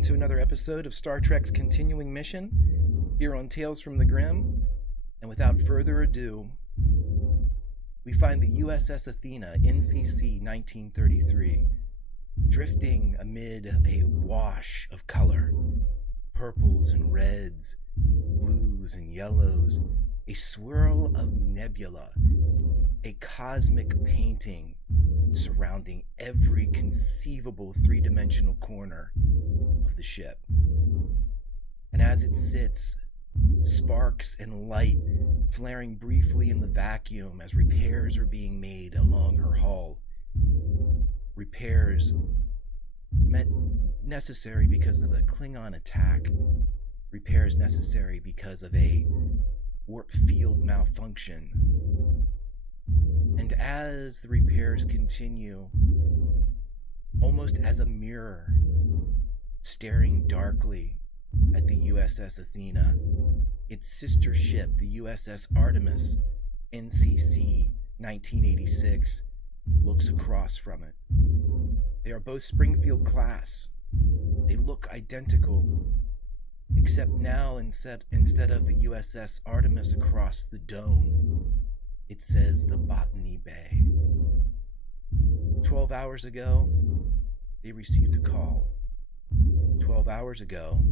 welcome to another episode of Star Trek's Continuing Mission, here on Tales from the Grim. And without further ado, we find the USS Athena, NCC 1933, drifting amid a wash of color, purples and reds, blues and yellows, a swirl of nebula, a cosmic painting surrounding every conceivable three-dimensional corner of the ship. And as it sits, sparks and light flaring briefly in the vacuum as repairs are being made along her hull. Repairs meant necessary because of a Klingon attack. Repairs necessary because of a warp field malfunction. And as the repairs continue, almost as a mirror, staring darkly at the USS Athena, its sister ship, the USS Artemis, NCC 1986, looks across from it. They are both Springfield class. They look identical, except now instead of the USS Artemis across the dome, it says the Botany Bay. 12 hours ago, they received a call. 12 hours ago,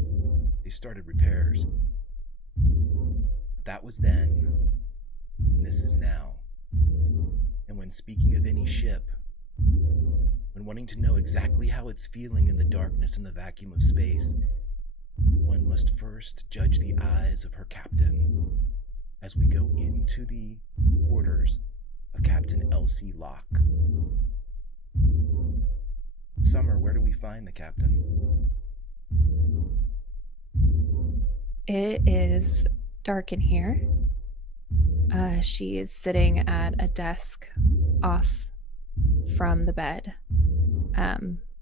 they started repairs. But that was then, and this is now. And when speaking of any ship, when wanting to know exactly how it's feeling in the darkness and the vacuum of space, one must first judge the eyes of her captain as we go into the quarters of Captain Elsie Locke. Summer, where do we find the captain? It is dark in here. She is sitting at a desk off from the bed,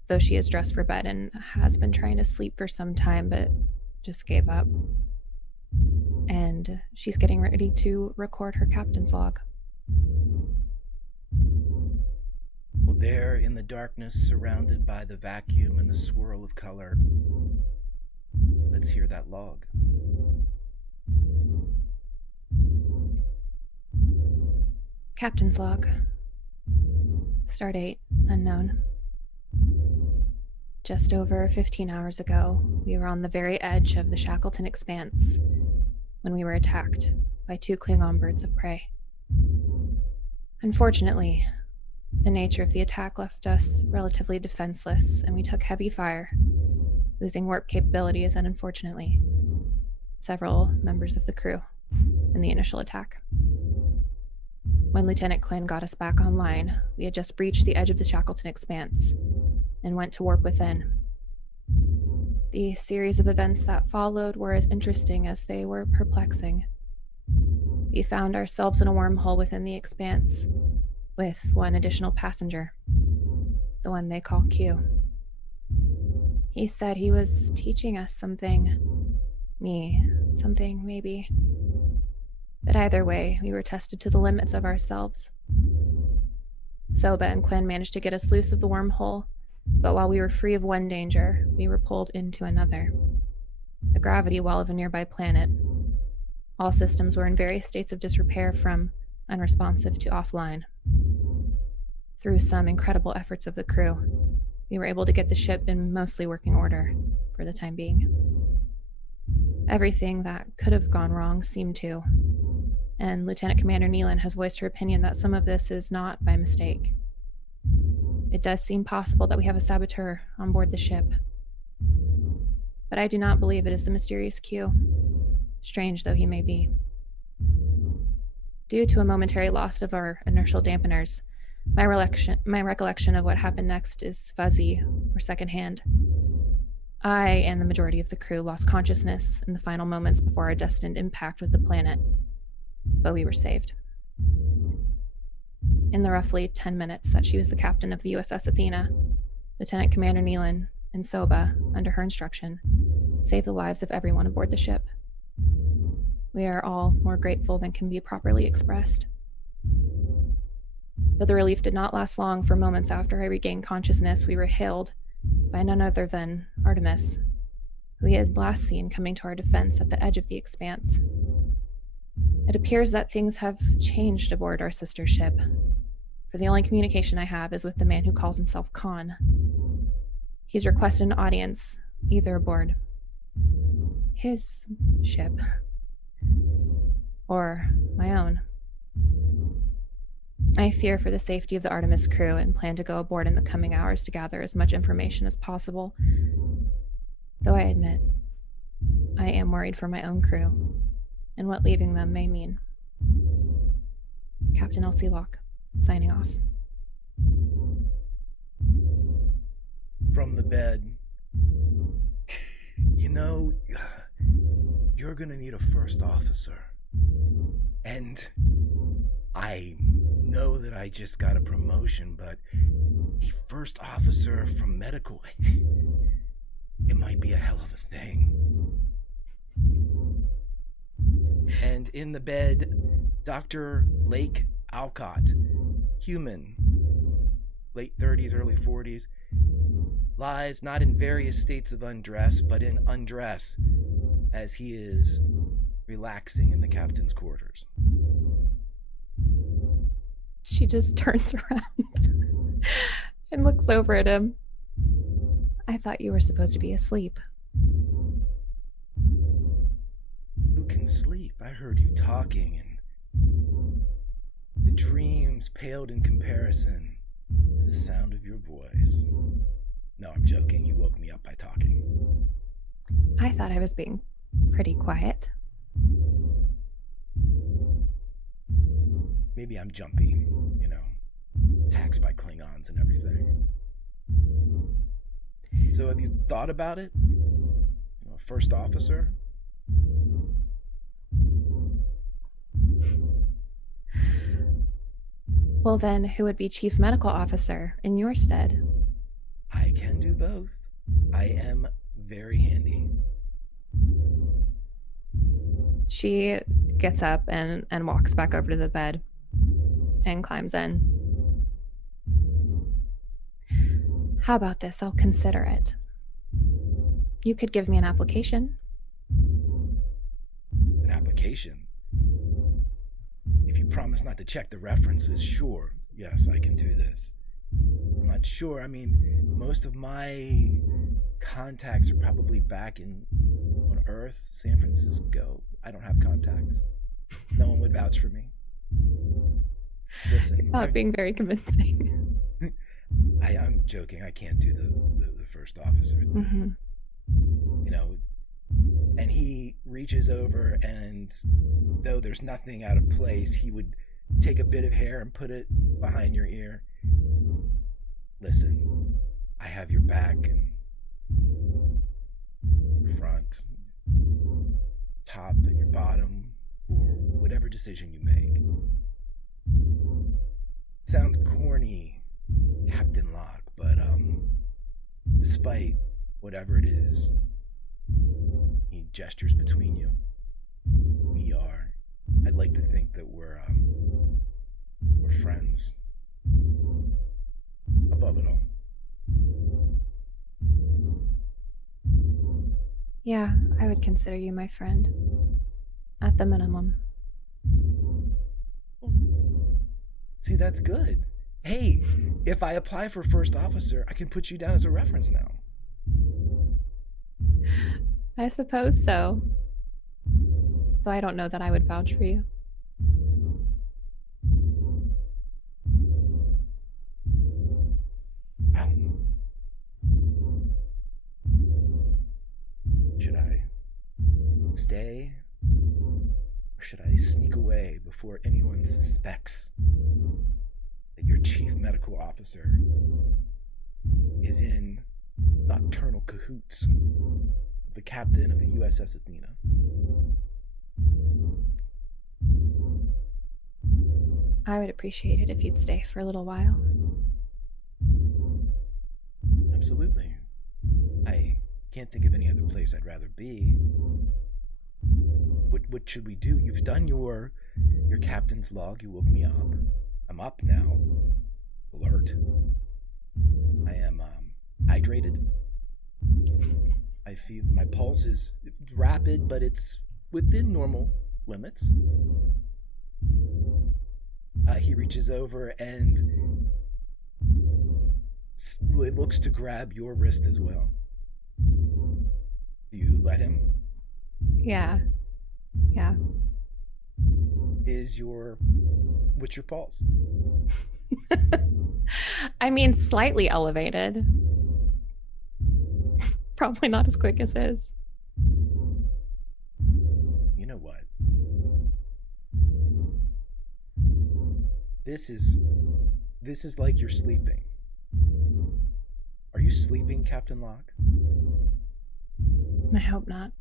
though she is dressed for bed and has been trying to sleep for some time, but just gave up. And she's getting ready to record her captain's log. Well, there in the darkness, surrounded by the vacuum and the swirl of color, let's hear that log. Captain's log. Stardate unknown. Just over 15 hours ago, we were on the very edge of the Shackleton Expanse when we were attacked by 2 Klingon birds of prey. Unfortunately, the nature of the attack left us relatively defenseless, and we took heavy fire, losing warp capabilities and, unfortunately, several members of the crew in the initial attack. When Lieutenant Quinn got us back online, we had just breached the edge of the Shackleton Expanse and went to warp within. The series of events that followed were as interesting as they were perplexing. We found ourselves in a wormhole within the expanse, with one additional passenger, the one they call Q. He said he was teaching us something, maybe. But either way, we were tested to the limits of ourselves. Soba and Quinn managed to get us loose of the wormhole, but while we were free of one danger, we were pulled into another, the gravity well of a nearby planet. All systems were in various states of disrepair, from unresponsive to offline. Through some incredible efforts of the crew, we were able to get the ship in mostly working order for the time being. Everything that could have gone wrong seemed to, and Lieutenant Commander Nealon has voiced her opinion that some of this is not by mistake. It does seem possible that we have a saboteur on board the ship, but I do not believe it is the mysterious Q, strange though he may be. Due to a momentary loss of our inertial dampeners, my recollection of what happened next is fuzzy or secondhand. I and the majority of the crew lost consciousness in the final moments before our destined impact with the planet, but we were saved. In the roughly 10 minutes that she was the captain of the USS Athena, Lieutenant Commander Nealon and Soba, under her instruction, saved the lives of everyone aboard the ship. We are all more grateful than can be properly expressed. But the relief did not last long, for moments after I regained consciousness, we were hailed by none other than Artemis, who we had last seen coming to our defense at the edge of the expanse. It appears that things have changed aboard our sister ship, for the only communication I have is with the man who calls himself Khan. He's requested an audience, either aboard his ship or my own. I fear for the safety of the Artemis crew and plan to go aboard in the coming hours to gather as much information as possible. Though I admit, I am worried for my own crew and what leaving them may mean. Captain Elsie Locke, signing off. From the bed, you know, you're gonna need a first officer. And I know that I just got a promotion, but a first officer from medical, it might be a hell of a thing. And in the bed, Dr. Lake Alcott, human, late 30s, early 40s, lies not in various states of undress, but in undress as he is relaxing in the captain's quarters. She just turns around and looks over at him. I thought you were supposed to be asleep. Who can sleep? I heard you talking, and the dreams paled in comparison to the sound of your voice. No, I'm joking. You woke me up by talking. I thought I was being pretty quiet. Maybe I'm jumpy, you know, taxed by Klingons and everything. So have you thought about it? You know, first officer? Well, then, who would be chief medical officer in your stead? I can do both. I am very handy. She gets up and walks back over to the bed and climbs in. How about this? I'll consider it. You could give me an application. An application? If you promise not to check the references, sure. Yes, I can do this. I'm not sure. I mean, most of my contacts are probably back on Earth, San Francisco. I don't have contacts. No one would vouch for me. Listen, Not being very convincing. I'm joking. I can't do the first officer thing. Mm-hmm. You know, and he reaches over, and though there's nothing out of place, he would take a bit of hair and put it behind your ear. Listen, I have your back and your front, top and your bottom, for whatever decision you make. Sounds corny, Captain Locke, but despite whatever it is, he gestures between you. I'd like to think that we're friends. Above it all. Yeah, I would consider you my friend. At the minimum. See, that's good. Hey, if I apply for first officer, I can put you down as a reference now. I suppose so. Though I don't know that I would vouch for you. Well, should I stay? Or should I sneak away before anyone suspects that your chief medical officer is in nocturnal cahoots with the captain of the USS Athena? I would appreciate it if you'd stay for a little while. Absolutely. I can't think of any other place I'd rather be. What should we do? You've done your captain's log. You woke me up. I'm up now. Alert. I am hydrated. I feel my pulse is rapid, but it's within normal limits. He reaches over and looks to grab your wrist as well. Do you let him? Yeah. Yeah. What's your pulse? I mean, slightly elevated. Probably not as quick as his. You know what? This is like you're sleeping. Are you sleeping, Captain Locke? I hope not.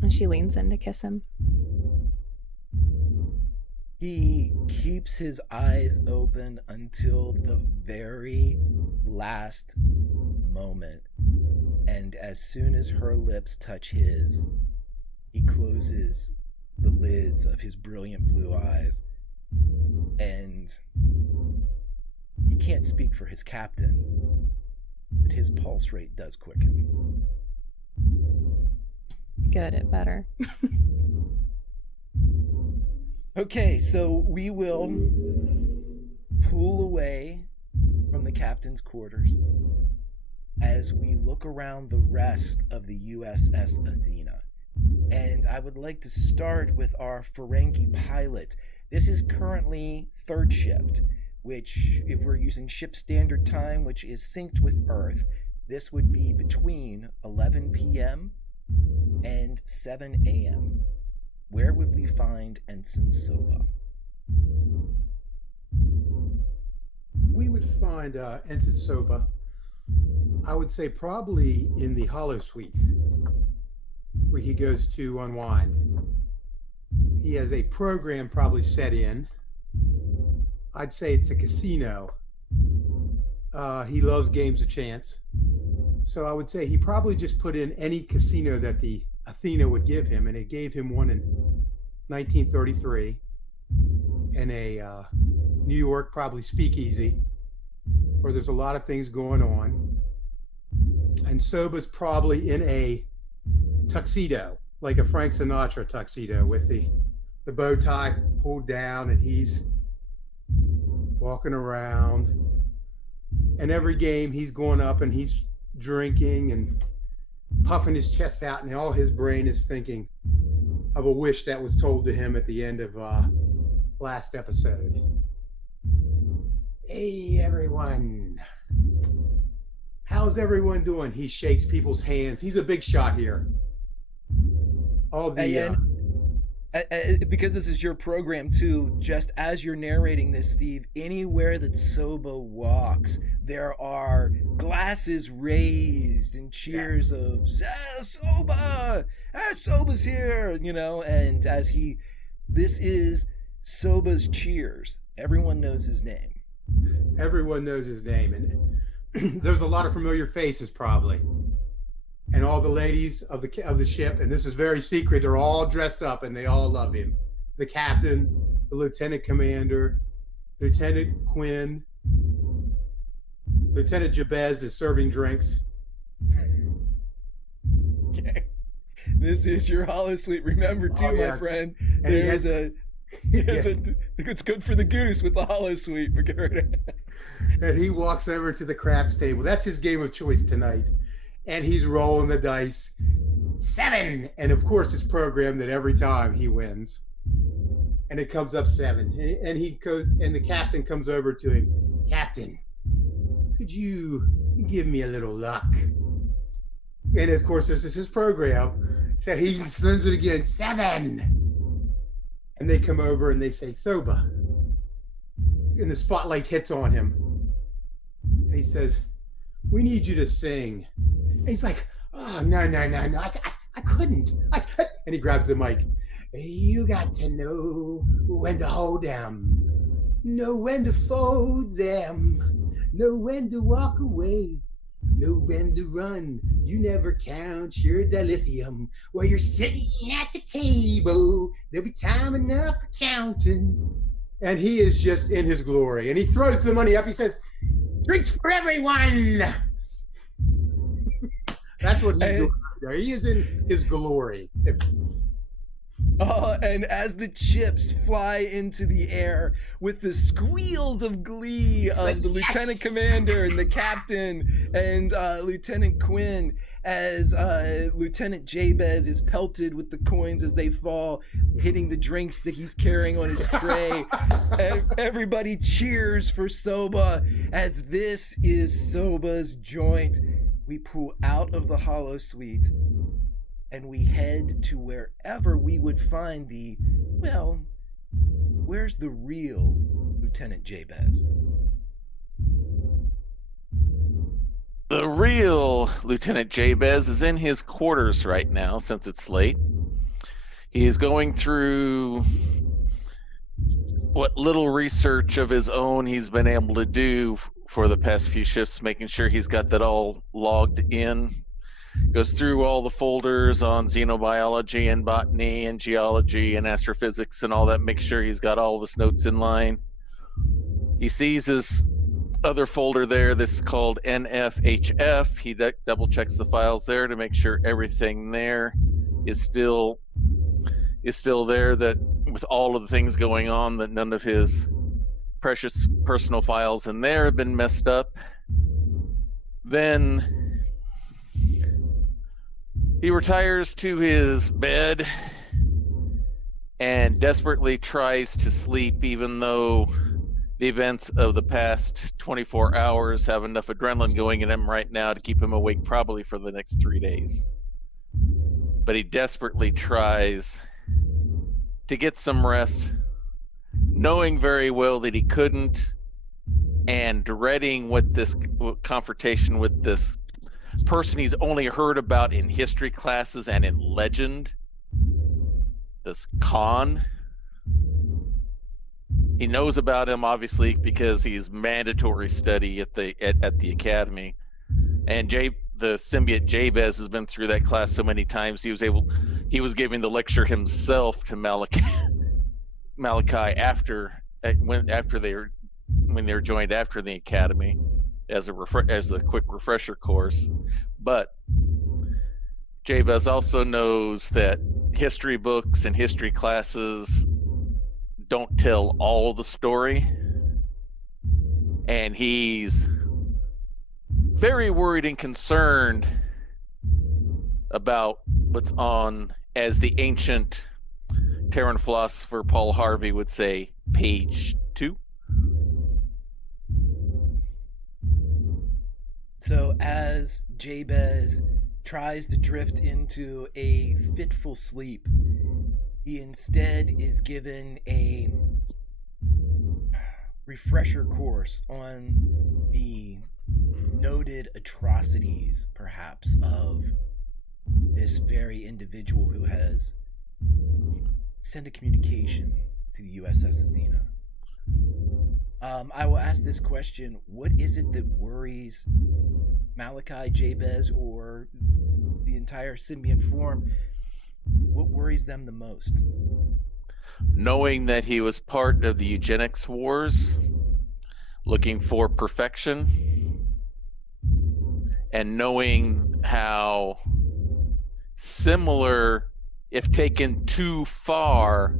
And she leans in to kiss him. He keeps his eyes open until the very last moment. And as soon as her lips touch his, he closes the lids of his brilliant blue eyes. And he can't speak for his captain, but his pulse rate does quicken. Good, it better. Okay, so we will pull away from the captain's quarters as we look around the rest of the USS Athena. And I would like to start with our Ferengi pilot. This is currently third shift, which, if we're using ship standard time, which is synced with Earth, this would be between 11 p.m. and 7 a.m. Where would we find Ensign Soba? We would find Ensign Soba, I would say probably in the Hollow Suite, where he goes to unwind. He has a program probably set in. I'd say it's a casino. He loves games of chance. So I would say he probably just put in any casino that the Athena would give him, and it gave him one in 1933 in a New York, probably speakeasy, where there's a lot of things going on. And Soba's probably in a tuxedo, like a Frank Sinatra tuxedo, with the bow tie pulled down, and he's walking around. And every game he's going up and he's drinking and puffing his chest out, and all his brain is thinking of a wish that was told to him at the end of last episode. Hey everyone, how's everyone doing? He shakes people's hands. He's a big shot here. All the because this is your program too, just as you're narrating this, Steve, anywhere that Soba walks, there are glasses raised and cheers of Soba! Soba's here, and this is Soba's cheers. Everyone knows his name. Everyone knows his name, and there's a lot of familiar faces probably. And all the ladies of the ship, and this is very secret, they're all dressed up and they all love him. The captain, the lieutenant commander, Lieutenant Quinn, Lieutenant Jabez is serving drinks. Okay. This is your Hollow Suite. Remember too, my friend, and it's good for the goose with the Hollow Suite. And he walks over to the craps table. That's his game of choice tonight. And he's rolling the dice. 7. And of course, it's programmed that every time he wins. And it comes up 7. And he goes, and the captain comes over to him. Captain, could you give me a little luck? And of course, this is his program. So he sends it again. 7. And they come over and they say, Soba. And the spotlight hits on him. And he says, we need you to sing. And he's like, oh, no, I couldn't. And he grabs the mic. You got to know when to hold them, know when to fold them, know when to walk away, know when to run. You never count your dilithium while you're sitting at the table. There'll be time enough for counting. And he is just in his glory. And he throws the money up. He says, drinks for everyone. That's what he's And- doing right there. He is in his glory. And as the chips fly into the air with the squeals of glee of the Yes! lieutenant commander and the captain and Lieutenant Quinn, as Lieutenant Jabez is pelted with the coins as they fall, hitting the drinks that he's carrying on his tray. And everybody cheers for Soba, as this is Soba's joint. We pull out of the hollow suite and we head to wherever we would find where's the real Lieutenant Jabez? The real Lieutenant Jabez is in his quarters right now, since it's late. He is going through what little research of his own he's been able to do for the past few shifts, making sure he's got that all logged in. Goes through all the folders on xenobiology and botany and geology and astrophysics and all that, make sure he's got all of his notes in line. He sees his other folder there that's called NFHF. He double checks the files there to make sure everything there is still there, that with all of the things going on, that none of his precious personal files in there have been messed up. Then he retires to his bed and desperately tries to sleep, even though the events of the past 24 hours have enough adrenaline going in him right now to keep him awake probably for the next 3 days. But he desperately tries to get some rest, knowing very well that he couldn't, and dreading what confrontation with this person he's only heard about in history classes and in legend, this Khan. He knows about him obviously because he's mandatory study at the academy, and the symbiote Jabez has been through that class so many times. He was giving the lecture himself to Malachi when they were joined after the academy, as a quick refresher course. But Jabez also knows that history books and history classes don't tell all the story, and he's very worried and concerned about what's on, as the ancient Terran philosopher Paul Harvey would say, page 2. So as Jabez tries to drift into a fitful sleep, he instead is given a refresher course on the noted atrocities, perhaps, of this very individual who has sent a communication to the USS Athena. I will ask this question: what is it that worries Malachi, Jabez, or the entire symbiont form? What worries them the most? Knowing that he was part of the eugenics wars, looking for perfection, and knowing how similar, if taken too far,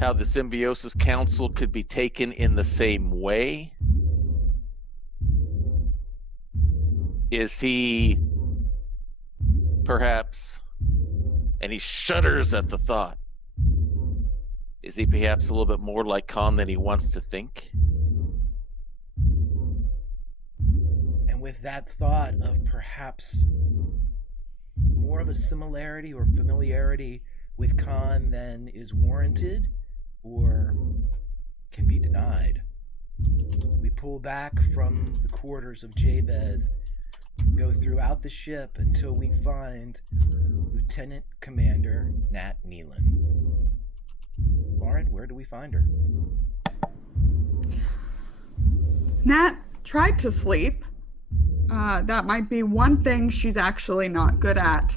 how the Symbiosis Council could be taken in the same way. Is he perhaps, and he shudders at the thought, is he perhaps a little bit more like Khan than he wants to think? And with that thought of perhaps more of a similarity or familiarity with Khan than is warranted or can be denied, we pull back from the quarters of Jabez, go throughout the ship until we find Lieutenant Commander Nat Nealon. Lauren, where do we find her? Nat tried to sleep. That might be one thing she's actually not good at.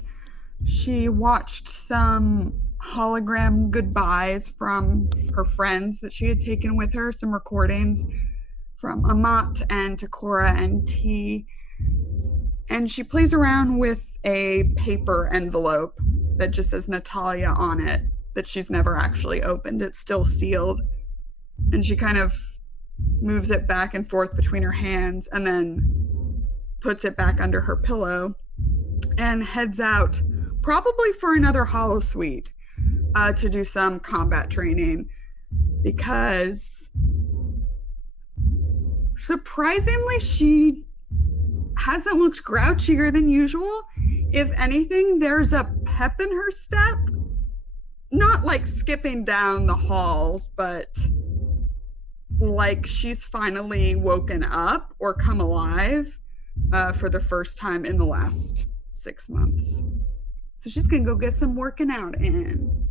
She watched some hologram goodbyes from her friends that she had taken with her, some recordings from Amat and Takora and T. And she plays around with a paper envelope that just says Natalia on it, that she's never actually opened. It's still sealed. And she kind of moves it back and forth between her hands and then puts it back under her pillow and heads out, probably for another holosuite, to do some combat training, because surprisingly she hasn't looked grouchier than usual. If anything, there's a pep in her step. Not like skipping down the halls, but like she's finally woken up or come alive for the first time in the last 6 months. So she's gonna go get some working out in.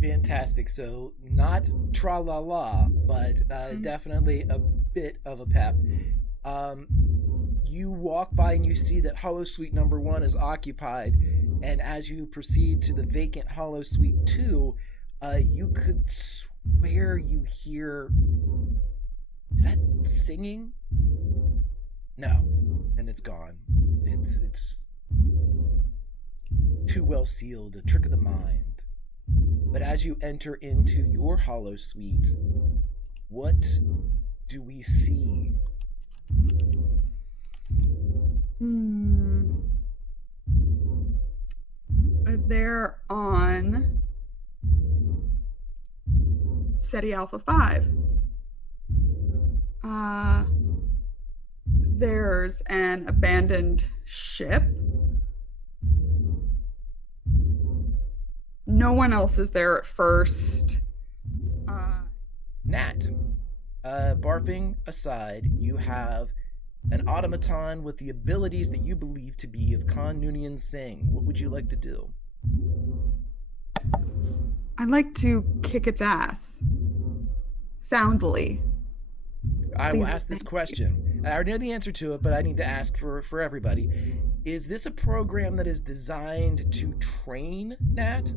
Fantastic. So not tra-la-la, but definitely a bit of a pep. You walk by and you see that Holosuite number 1 is occupied, and as you proceed to the vacant Holosuite 2, you could swear you hear... Is that singing? No. And it's gone. It's too well sealed, a trick of the mind. But as you enter into your Holosuite, what do we see? They're on SETI Alpha 5. There's an abandoned ship. No one else is there at first. Nat, barfing aside, you have an automaton with the abilities that you believe to be of Khan Noonien Singh. What would you like to do? I'd like to kick its ass. Soundly. I will Please. ask this question. I already know the answer to it, but I need to ask for everybody. Is this a program that is designed to train Nat?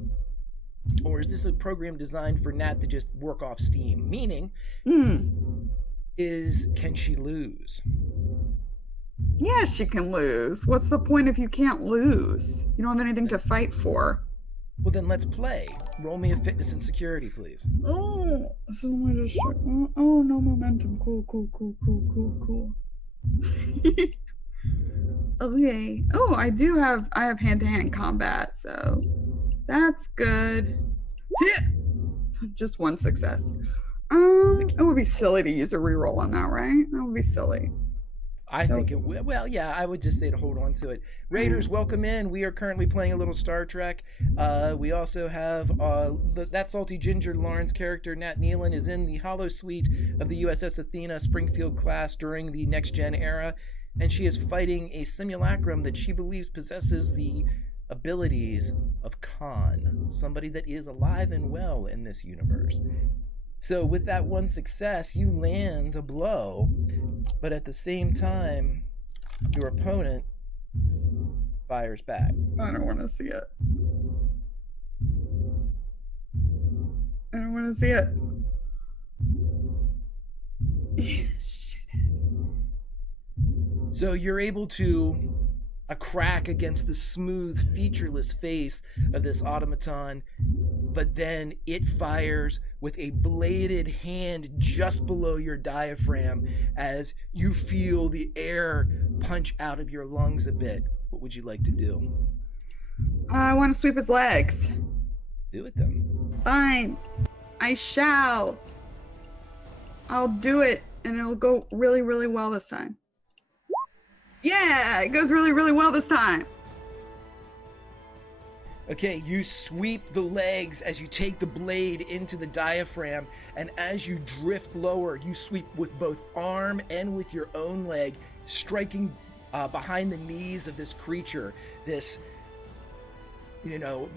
Or is this a program designed for Nat to just work off steam? Meaning, can she lose? Yeah, she can lose. What's the point if you can't lose? You don't have anything to fight for. Well, then let's play. Roll me a fitness and security, please. Oh, so let me just. Oh, no momentum. Cool. Okay. Oh, I have hand-to-hand combat, so that's good. Just one success. It would be silly to use a reroll on that, right? That would be silly. I think it will. Well, yeah, I would just say to hold on to it. Raiders, welcome in. We are currently playing a little Star Trek. We also have that salty ginger Lawrence character, Nat Nealon, is in the Holosuite of the USS Athena Springfield class during the Next Gen era, and she is fighting a simulacrum that she believes possesses the abilities of Khan, somebody that is alive and well in this universe. So with that one success, you land a blow, but at the same time, your opponent fires back. I don't want to see it. I don't want to see it. Shit. So you're able to a crack against the smooth, featureless face of this automaton, but then it fires with a bladed hand just below your diaphragm as you feel the air punch out of your lungs a bit. What would you like to do? I want to sweep his legs. Do it then. Fine. I shall. I'll do it, and it'll go really, really well this time. Yeah, it goes really, really well this time. Okay, you sweep the legs as you take the blade into the diaphragm, and as you drift lower, you sweep with both arm and with your own leg, striking behind the knees of this creature, this,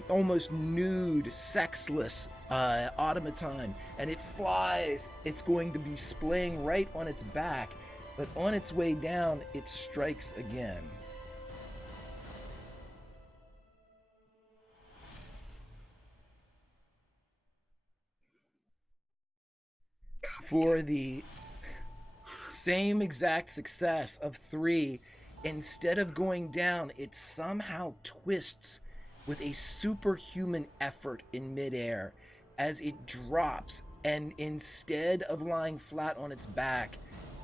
almost nude, sexless automaton, and it flies. It's going to be splaying right on its back, but on its way down, it strikes again. For the same exact success of 3, instead of going down, it somehow twists with a superhuman effort in midair as it drops, and instead of lying flat on its back,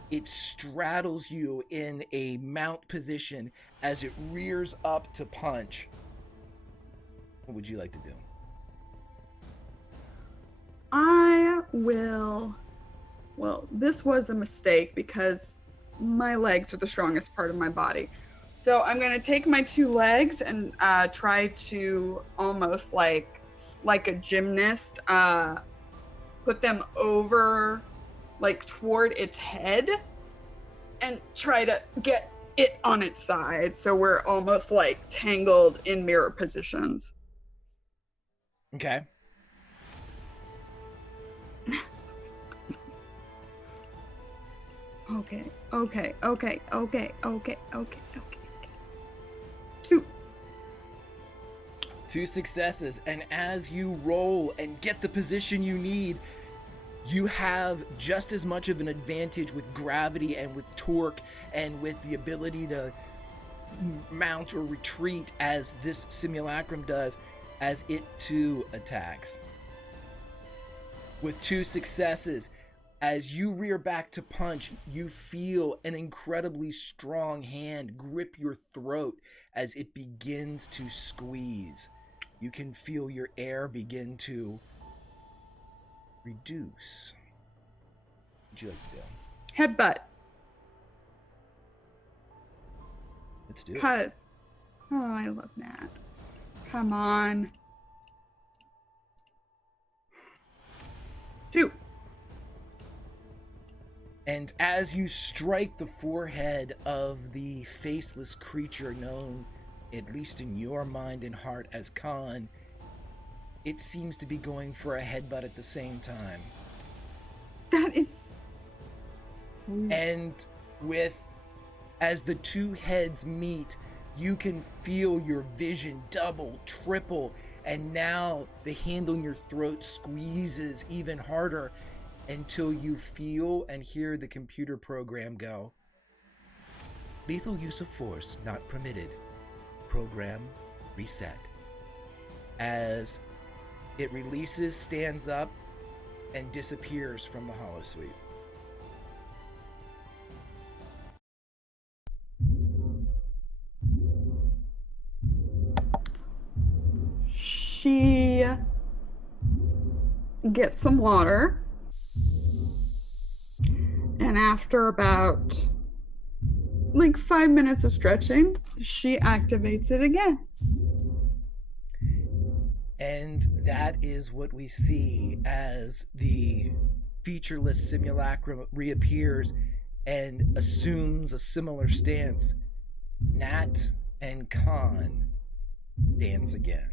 it straddles you in a mount position as it rears up to punch. What would you like to do? I will. Well, this was a mistake because my legs are the strongest part of my body. So I'm going to take my 2 legs and try to almost like a gymnast, put them over, like toward its head, and try to get it on its side. So we're almost like tangled in mirror positions. Okay. Okay. 2. 2 successes, and as you roll and get the position you need, you have just as much of an advantage with gravity and with torque and with the ability to mount or retreat as this simulacrum does, as it too attacks. With 2 successes, as you rear back to punch, you feel an incredibly strong hand grip your throat as it begins to squeeze. You can feel your air begin to reduce. What would you like to do? Headbutt. Let's do it. Cause, oh, I love Nat. Come on. 2. And as you strike the forehead of the faceless creature known, at least in your mind and heart, as Khan, it seems to be going for a headbutt at the same time. That is... And as the 2 heads meet, you can feel your vision double, triple, and now the hand on your throat squeezes even harder until you feel and hear the computer program go, "Lethal use of force not permitted. Program reset." As it releases, stands up, and disappears from the holosuite. She gets some water, and after about like 5 minutes of stretching, she activates it again. And that is what we see as the featureless simulacrum reappears and assumes a similar stance. Nat and Khan dance again.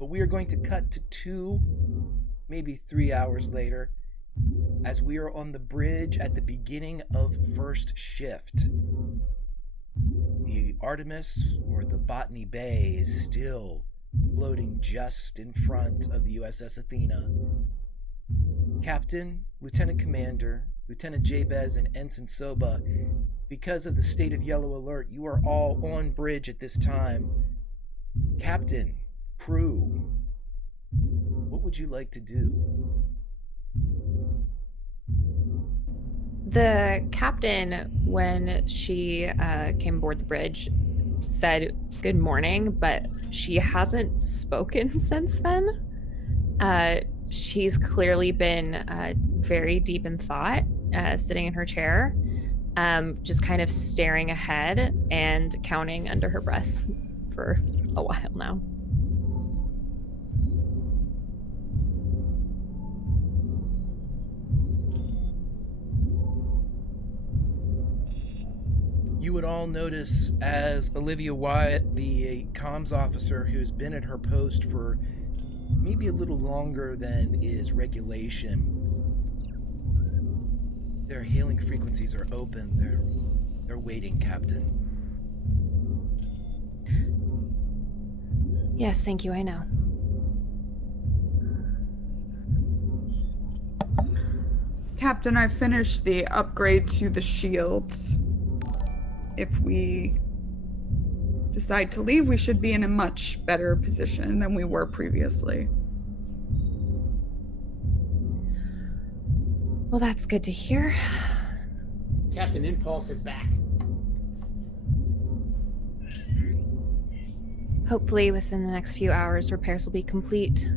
But we are going to cut to 2, maybe 3 hours later, as we are on the bridge at the beginning of first shift. The Artemis, or the Botany Bay, is still floating just in front of the USS Athena. Captain, Lieutenant Commander, Lieutenant Jabez, and Ensign Soba, because of the state of yellow alert, you are all on bridge at this time. Captain, crew, what would you like to do? The captain, when she came aboard the bridge, said good morning, but she hasn't spoken since then. She's clearly been very deep in thought, sitting in her chair, just kind of staring ahead and counting under her breath for a while now. You would all notice as Olivia Wyatt, the comms officer who has been at her post for maybe a little longer than is regulation, their hailing frequencies are open. They're waiting, Captain. Yes, thank you, I know. Captain, I finished the upgrade to the shields. if we decide to leave, we should be in a much better position than we were previously. Well, that's good to hear. Captain Impulse is back. Hopefully, within the next few hours, repairs will be complete.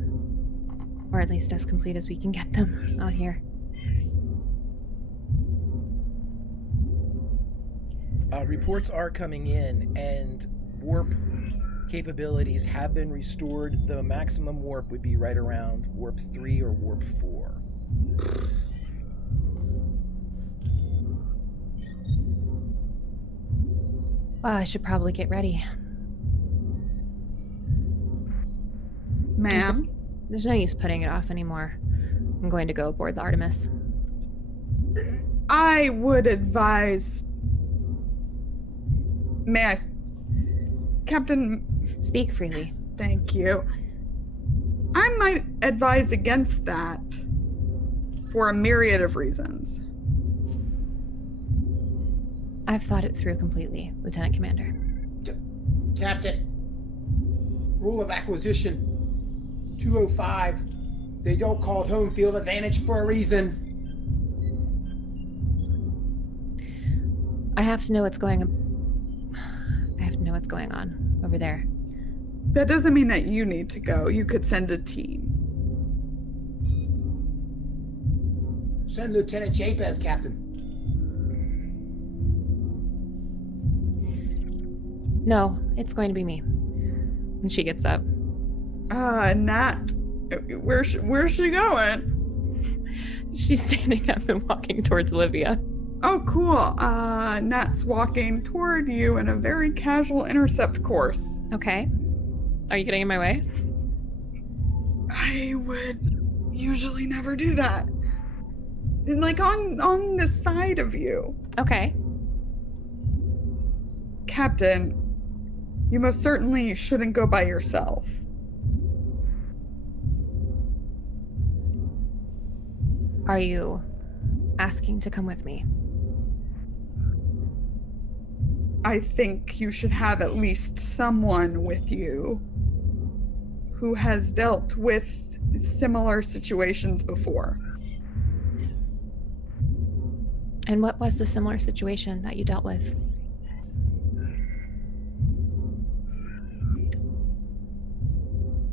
Or at least as complete as we can get them out here. Reports are coming in, and warp capabilities have been restored. The maximum warp would be right around warp 3 or warp 4. Well, I should probably get ready. Ma'am? There's no use putting it off anymore. I'm going to go aboard the Artemis. I would advise... May I... Captain... Speak freely. Thank you. I might advise against that for a myriad of reasons. I've thought it through completely, Lieutenant Commander. Captain, rule of acquisition 205. They don't call it home field advantage for a reason. I have to know what's going on over there. That doesn't mean that you need to go. You could send a team. Send Lieutenant Chapez, Captain. No, it's going to be me. And she gets up. Nat, where's she going? She's standing up and walking towards Olivia. Oh, cool. Nat's walking toward you in a very casual intercept course. Okay. Are you getting in my way? I would usually never do that. Like on the side of you. Okay. Captain, you most certainly shouldn't go by yourself. Are you asking to come with me? I think you should have at least someone with you who has dealt with similar situations before. And what was the similar situation that you dealt with?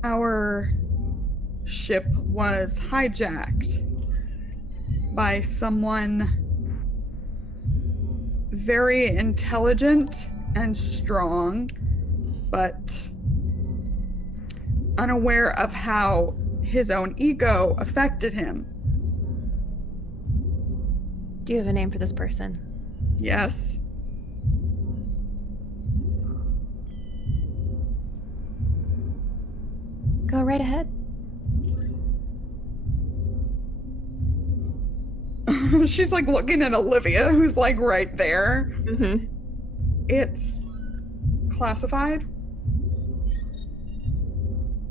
Our ship was hijacked by someone very intelligent and strong, but unaware of how his own ego affected him. Do you have a name for this person? Yes. Go right ahead. She's like looking at Olivia, who's like right there. Mm-hmm. It's classified.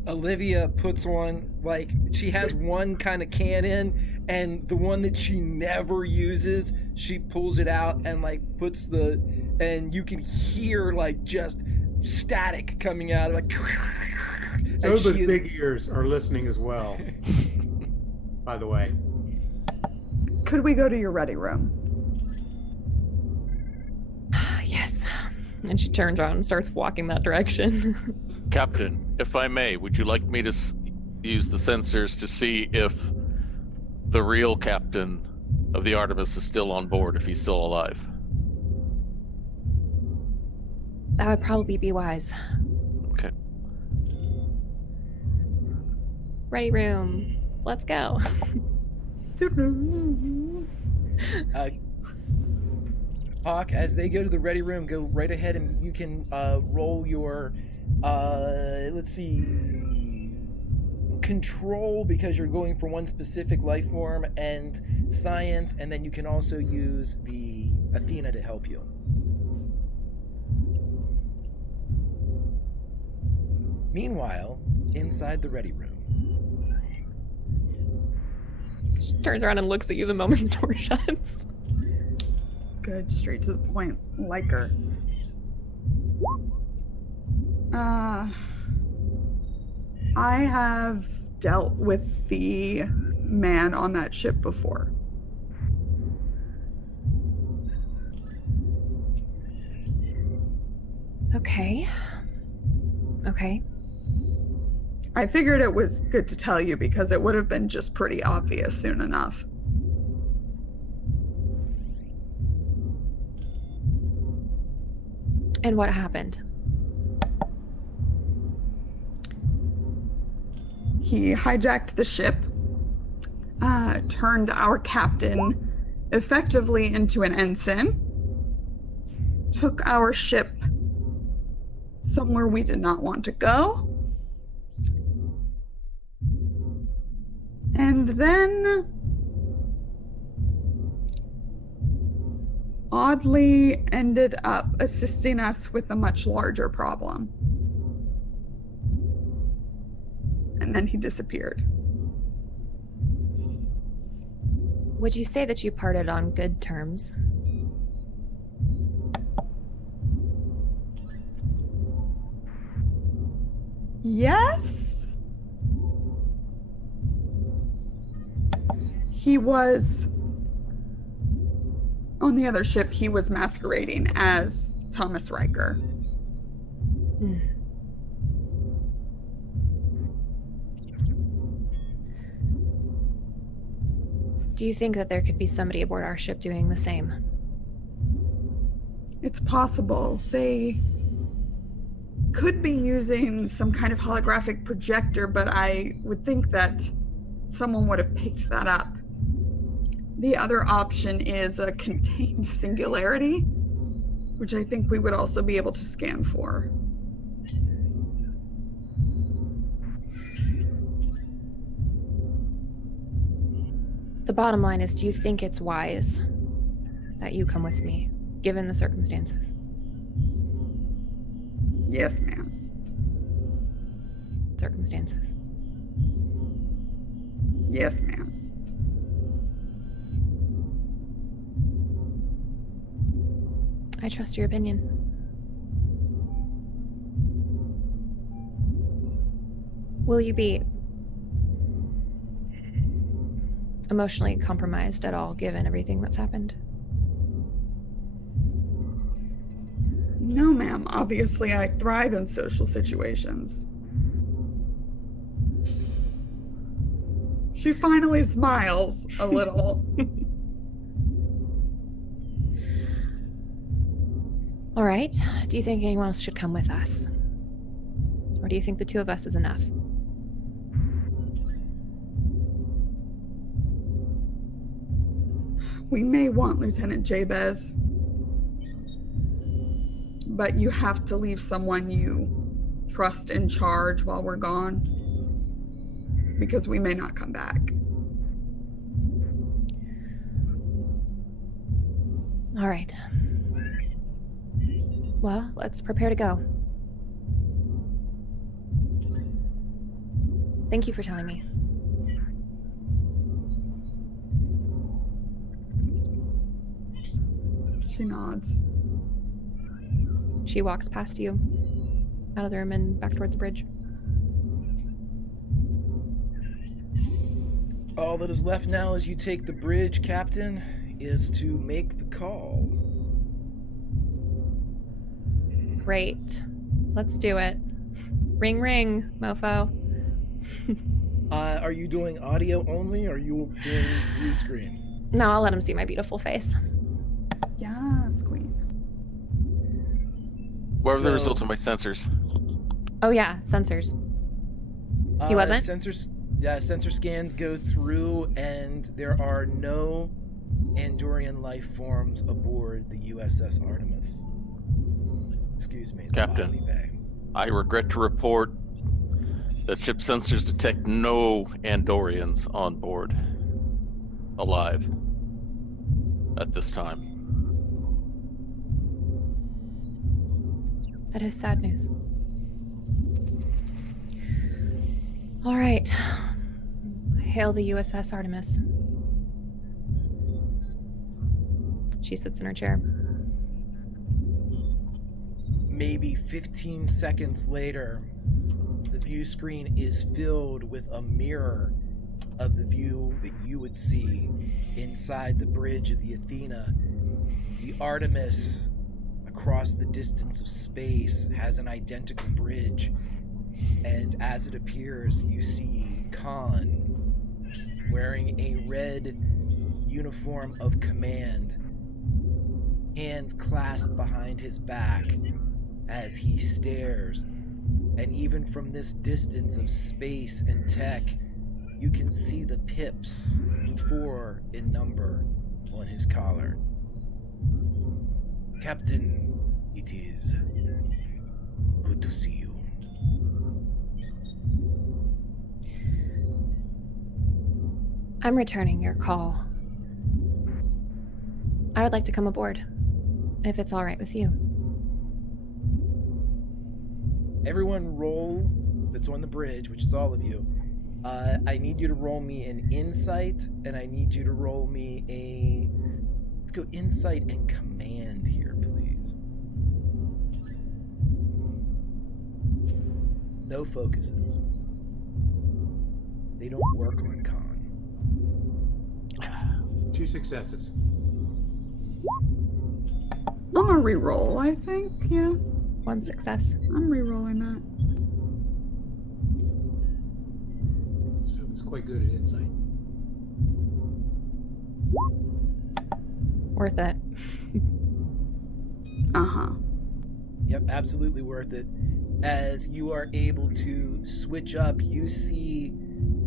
Olivia puts on, like, she has one kind of cannon, and the one that she never uses, she pulls it out and, like, puts the, and you can hear, like, just static coming out, like, Those big ears are listening as well, by the way. Could we go to your ready room? Yes. And she turns around and starts walking that direction. Captain, if I may, would you like me to use the sensors to see if the real captain of the Artemis is still on board, if he's still alive? That would probably be wise. Okay. Ready room. Let's go. Hawk, as they go to the ready room, go right ahead and you can roll your, let's see, control, because you're going for one specific life form, and science, and then you can also use the Athena to help you. Meanwhile, inside the ready room. She turns around and looks at you the moment the door shuts. Good, straight to the point. Like her. I have dealt with the man on that ship before. Okay. Okay. I figured it was good to tell you because it would have been just pretty obvious soon enough. And what happened? He hijacked the ship, turned our captain effectively into an ensign, took our ship somewhere we did not want to go, and then oddly ended up assisting us with a much larger problem. And then he disappeared. Would you say that you parted on good terms? Yes. He was on the other ship. He was masquerading as Thomas Riker. Hmm. Do you think that there could be somebody aboard our ship doing the same? It's possible. They could be using some kind of holographic projector, but I would think that someone would have picked that up. The other option is a contained singularity, which I think we would also be able to scan for. The bottom line is, do you think it's wise that you come with me, given the circumstances? Yes, ma'am. Circumstances. Yes, ma'am. I trust your opinion. Will you be emotionally compromised at all, given everything that's happened? No, ma'am. Obviously, I thrive in social situations. She finally smiles a little. All right. Do you think anyone else should come with us? Or do you think the two of us is enough? We may want Lieutenant Jabez, but you have to leave someone you trust in charge while we're gone, because we may not come back. All right. Well, let's prepare to go. Thank you for telling me. She nods. She walks past you, out of the room and back toward the bridge. All that is left now as you take the bridge, Captain, is to make the call. Great. Let's do it. Ring, ring, mofo. Are you doing audio only, or are you doing view screen? No, I'll let him see my beautiful face. Yes, Queen. What are the So- results of my sensors? Oh yeah, sensors. He wasn't? Sensor scans go through, and there are no Andorian life forms aboard the USS Artemis. Excuse me, the Captain. Botany Bay. I regret to report that ship sensors detect no Andorians on board alive at this time. That is sad news. All right. Hail the USS Artemis. she sits in her chair. Maybe 15 seconds later, the view screen is filled with a mirror of the view that you would see inside the bridge of the Athena. The Artemis, across the distance of space, has an identical bridge, and as it appears, you see Khan wearing a red uniform of command, hands clasped behind his back as he stares. And even from this distance of space and tech, you can see the pips, 4 in number, on his collar. Captain, it is good to see you. I'm returning your call. I would like to come aboard, if it's all right with you. Everyone roll that's on the bridge, which is all of you. I need you to roll me an insight, and I need you to roll me a... Let's go insight and command here, please. No focuses. They don't work on con. 2 successes. I'm gonna re-roll, I think. Yeah, 1 success. I'm re-rolling that. So it's quite good at insight. Worth it. Uh-huh. Yep, absolutely worth it. As you are able to switch up, you see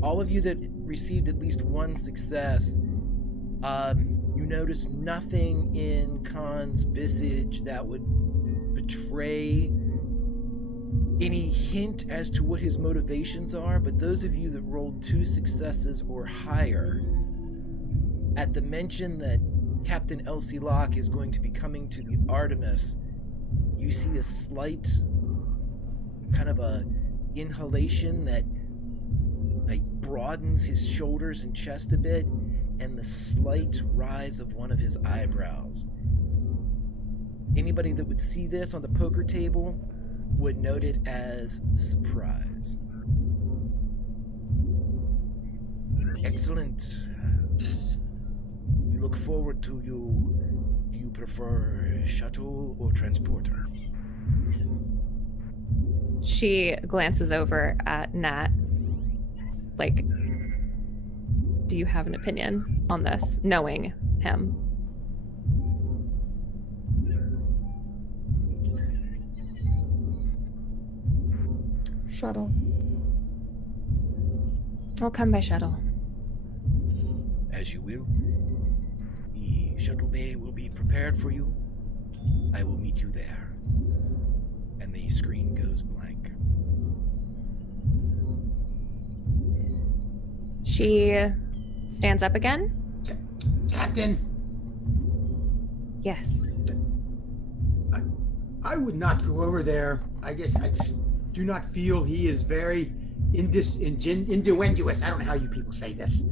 all of you that received at least 1 success. You notice nothing in Khan's visage that would betray any hint as to what his motivations are, but those of you that rolled 2 successes or higher, at the mention that Captain Elsie Locke is going to be coming to the Artemis, you see a slight kind of a inhalation that like broadens his shoulders and chest a bit, and the slight rise of one of his eyebrows. Anybody that would see this on the poker table would note it as surprise. Excellent. We look forward to you. Do you prefer shuttle or transporter? She glances over at Nat. Like, do you have an opinion on this, knowing him? Shuttle. I'll come by shuttle. As you will. The shuttle bay will be prepared for you. I will meet you there. And the screen goes blank. She stands up again. Captain, Yes. I would not go over there. I just do not feel he is very ingenuous. I don't know how you people say this.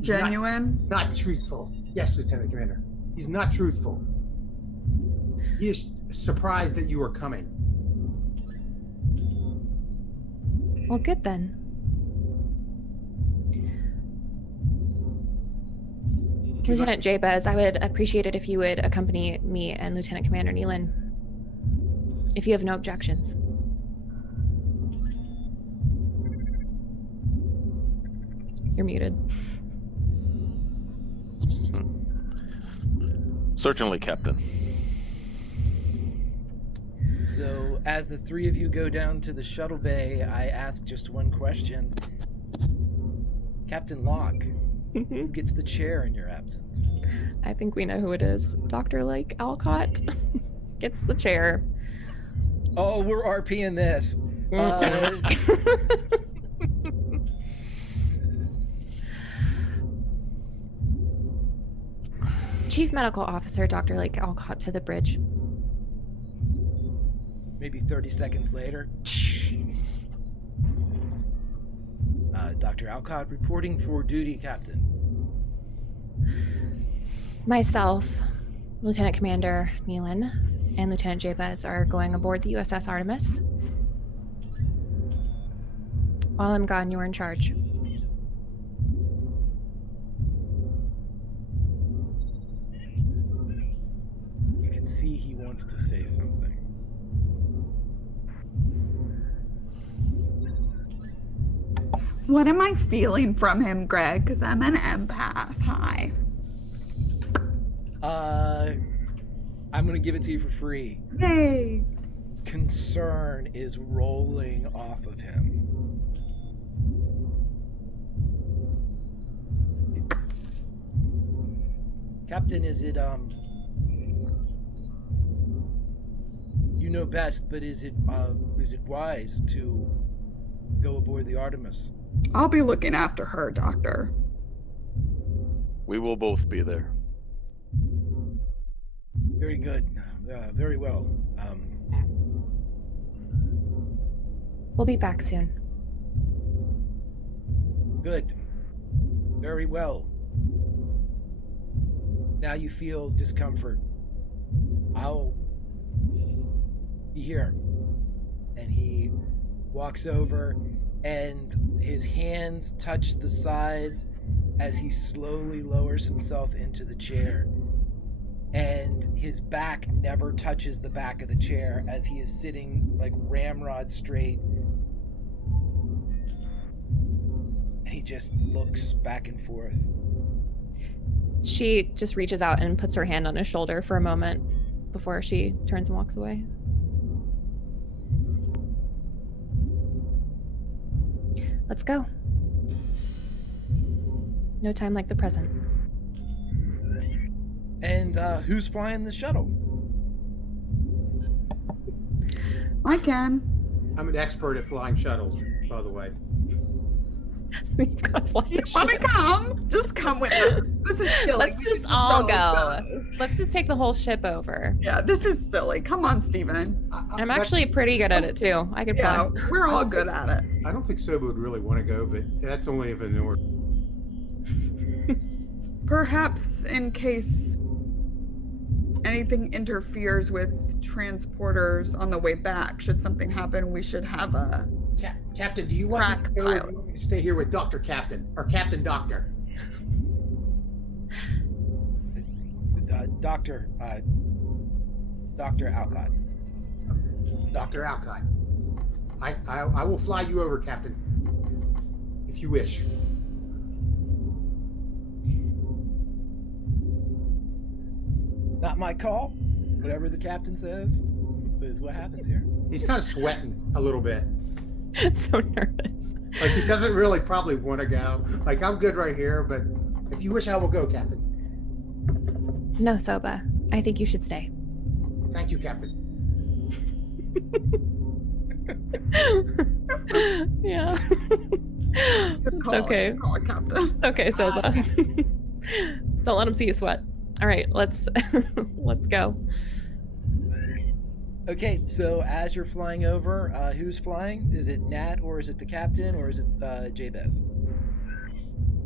Genuine. Not truthful. Yes, Lieutenant Commander. He's not truthful. He is surprised that you are coming. Well, good then. Lieutenant Jabez, I would appreciate it if you would accompany me and Lieutenant Commander Nealon, if you have no objections. You're muted. Certainly, Captain. So, as the 3 of you go down to the shuttle bay, I ask just one question. Captain Locke, who gets the chair in your absence? I think we know who it is. Dr. Lake Alcott gets the chair. Oh, we're RPing this. Chief Medical Officer Dr. Lake Alcott to the bridge. Maybe 30 seconds later. Dr. Alcott reporting for duty, Captain. Myself, Lieutenant Commander Nealon and Lieutenant Jabez are going aboard the USS Artemis. While I'm gone, you're in charge. You can see he wants to say something. What am I feeling from him, Greg? Because I'm an empath. Hi. I'm gonna give it to you for free. Yay. Concern is rolling off of him. Captain, is it you know best, but is it wise to go aboard the Artemis? I'll be looking after her, Doctor. We will both be there. Very good. Very well. We'll be back soon. Good. Very well. Now you feel discomfort. I'll be here. And he walks over, and his hands touch the sides as he slowly lowers himself into the chair. And his back never touches the back of the chair as he is sitting like ramrod straight. And he just looks back and forth. She just reaches out and puts her hand on his shoulder for a moment before she turns and walks away. Let's go. No time like the present. And who's flying the shuttle? I can. I'm an expert at flying shuttles, by the way. We've got to fly You the want to ship. come? Just come with us. This is silly. Let's We just can all go. Let's just take the whole ship over. Yeah, this is silly. Come on, Steven. I'm actually pretty good at it too. I could Yeah, fly. we're all good at it. I don't think Soba would really want to go, but that's only if in order. Perhaps in case anything interferes with transporters on the way back, should something happen, we should have a... Captain, do you want me Crack to go, or do pilot. you want me to stay here with Dr. Captain or Captain Doctor? Dr. Alcott. Dr. Alcott. I will fly you over, Captain, if you wish. Not my call. Whatever the captain says is what happens here. He's kind of sweating a little bit. So nervous. Like he doesn't really probably want to go. Like I'm good right here, but if you wish, I will go, Captain. No, Soba. I think you should stay. Thank you, Captain. Yeah. Good It's call. okay. Good call, Captain. Okay, Soba. Don't let him see you sweat. All right, let's go. Okay, so as you're flying over, who's flying? Is it Nat, or is it the captain, or is it Jabez?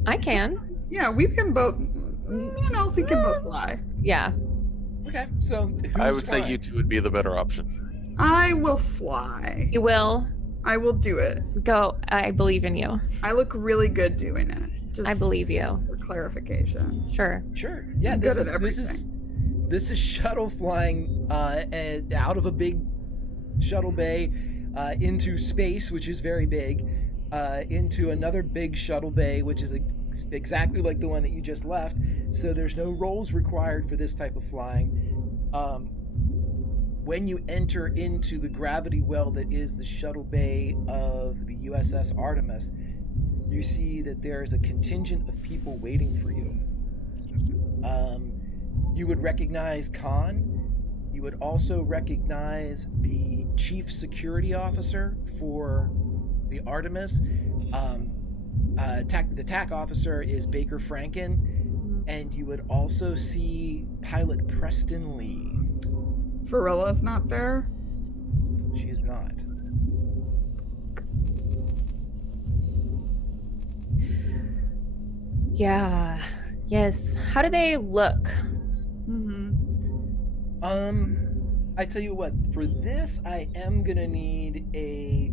I can. Yeah, we can both... Me and Elsie can both fly. Yeah. Okay, so who's I would flying? say you two would be the better option. I will fly. You will. I will do it. Go. I believe in you. I look really good doing it. Just I believe you. for clarification. Sure. Sure. Yeah, I'm this good is at this is this is shuttle flying and out of a big shuttle bay into space, which is very big, into another big shuttle bay, which is exactly like the one that you just left. So there's no rolls required for this type of flying. When you enter into the gravity well that is the shuttle bay of the USS Artemis, you see that there is a contingent of people waiting for you. You would recognize Khan. You would also recognize the chief security officer for the Artemis. The TAC officer is Baker Franken, and you would also see pilot Preston Lee. Farilla's not there. She is not. Yeah. Yes. How do they look? Mm-hmm. I tell you what, for this, I am gonna need a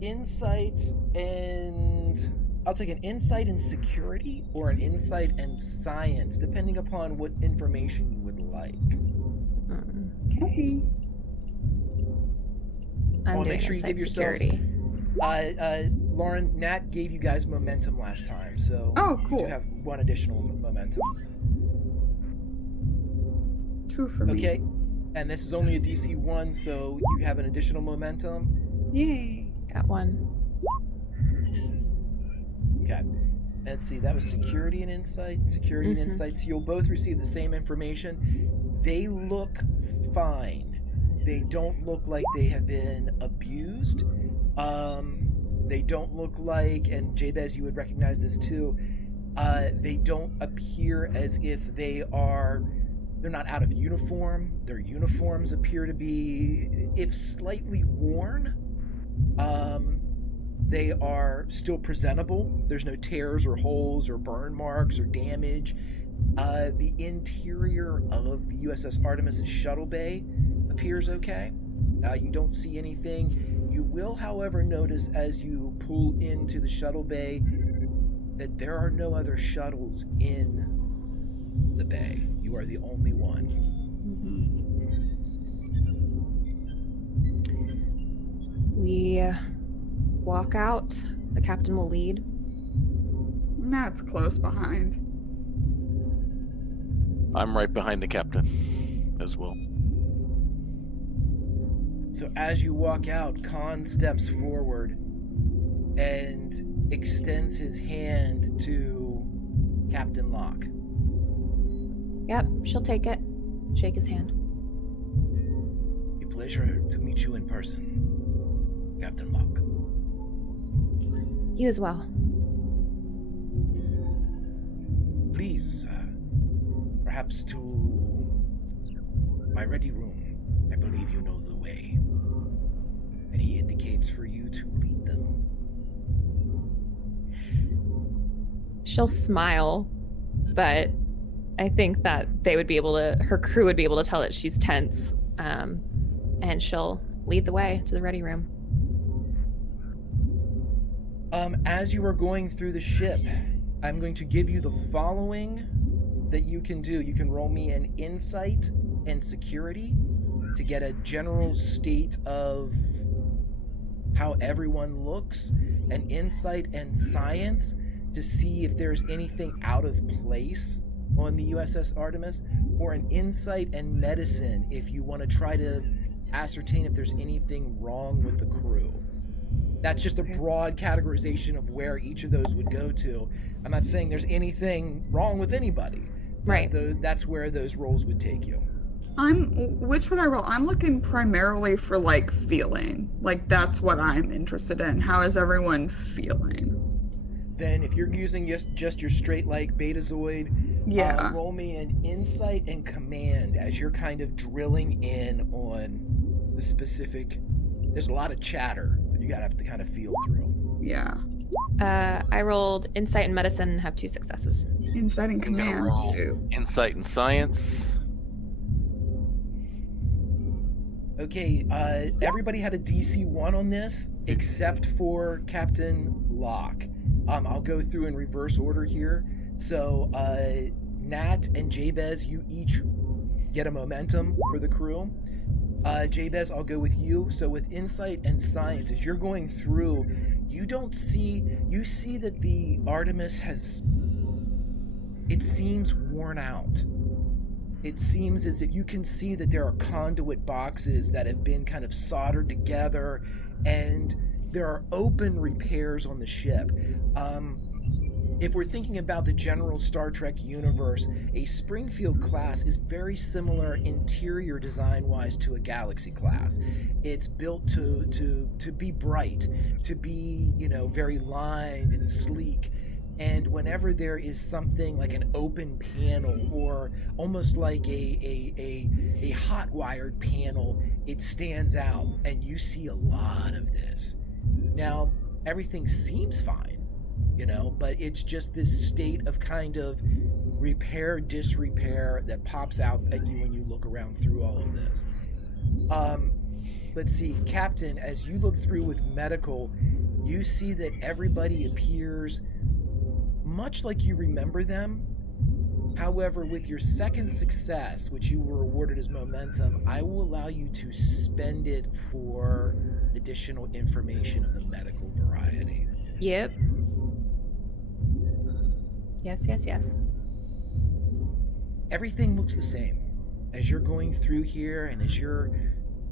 insight and I'll take an insight and security or an insight and science, depending upon what information you would like. Okay. I'm Well, doing make sure you insight give yourselves- security. Lauren, Nat gave you guys momentum last time, so Oh, you cool. do have one additional momentum. 2 for me. Okay, and this is only a DC 1, so you have an additional momentum. Yay. Got one. Okay. Let's see, that was security and insight. Security and Mhm. insight. So you'll both receive the same information. They look fine. They don't look like they have been abused. They don't look like, and Jabez, you would recognize this too, they don't appear as if they're not out of uniform. Their uniforms appear to be, if slightly worn, they are still presentable. There's no tears or holes or burn marks or damage. The interior of the USS Artemis's shuttle bay appears okay. You don't see anything. You will, however, notice as you pull into the shuttle bay that there are no other shuttles in the bay. You are the only one. We walk out. The captain will lead. Nat's close behind. I'm right behind the captain as well. So as you walk out, Khan steps forward and extends his hand to Captain Locke. Yep, she'll take it. Shake his hand. A pleasure to meet you in person, Captain Locke. You as well. Please, perhaps to my ready room. I believe you know the way. And he indicates for you to lead them. She'll smile, but I think that her crew would be able to tell that she's tense, and she'll lead the way to the ready room. As you are going through the ship, I'm going to give you the following that you can do. You can roll me an insight and security to get a general state of how everyone looks, an insight and science to see if there's anything out of place on the USS Artemis, or an insight and medicine if you want to try to ascertain if there's anything wrong with the crew. That's just a broad categorization of where each of those would go to. I'm not saying there's anything wrong with anybody. Right. That's where those roles would take you. Which would I roll? I'm looking primarily for like feeling. Like that's what I'm interested in. How is everyone feeling? Then if you're using just your straight like Betazoid, Yeah. roll me an insight and command as you're kind of drilling in on the specific. There's a lot of chatter that you gotta have to kind of feel through. Yeah. I rolled insight and medicine and have 2 successes. Insight and I'm gonna command roll too. Insight and science. Okay, everybody had a DC 1 on this except for Captain Locke. I'll go through in reverse order here. So, Nat and Jabez, you each get a momentum for the crew. Jabez, I'll go with you. So with insight and science, as you're going through, you see that the Artemis it seems worn out. It seems as if you can see that there are conduit boxes that have been kind of soldered together, and there are open repairs on the ship. If we're thinking about the general Star Trek universe, a Springfield class is very similar interior design-wise to a Galaxy class. It's built to be bright, to be, very lined and sleek. And whenever there is something like an open panel or almost like a hot-wired panel, it stands out, and you see a lot of this. Now, everything seems fine. but it's just this state of kind of repair, disrepair that pops out at you when you look around through all of this. Let's see, Captain, as you look through with medical, you see that everybody appears much like you remember them. However, with your second success, which you were awarded as momentum, I will allow you to spend it for additional information of the medical variety. Yep. Yes. Everything looks the same. As you're going through here and as you're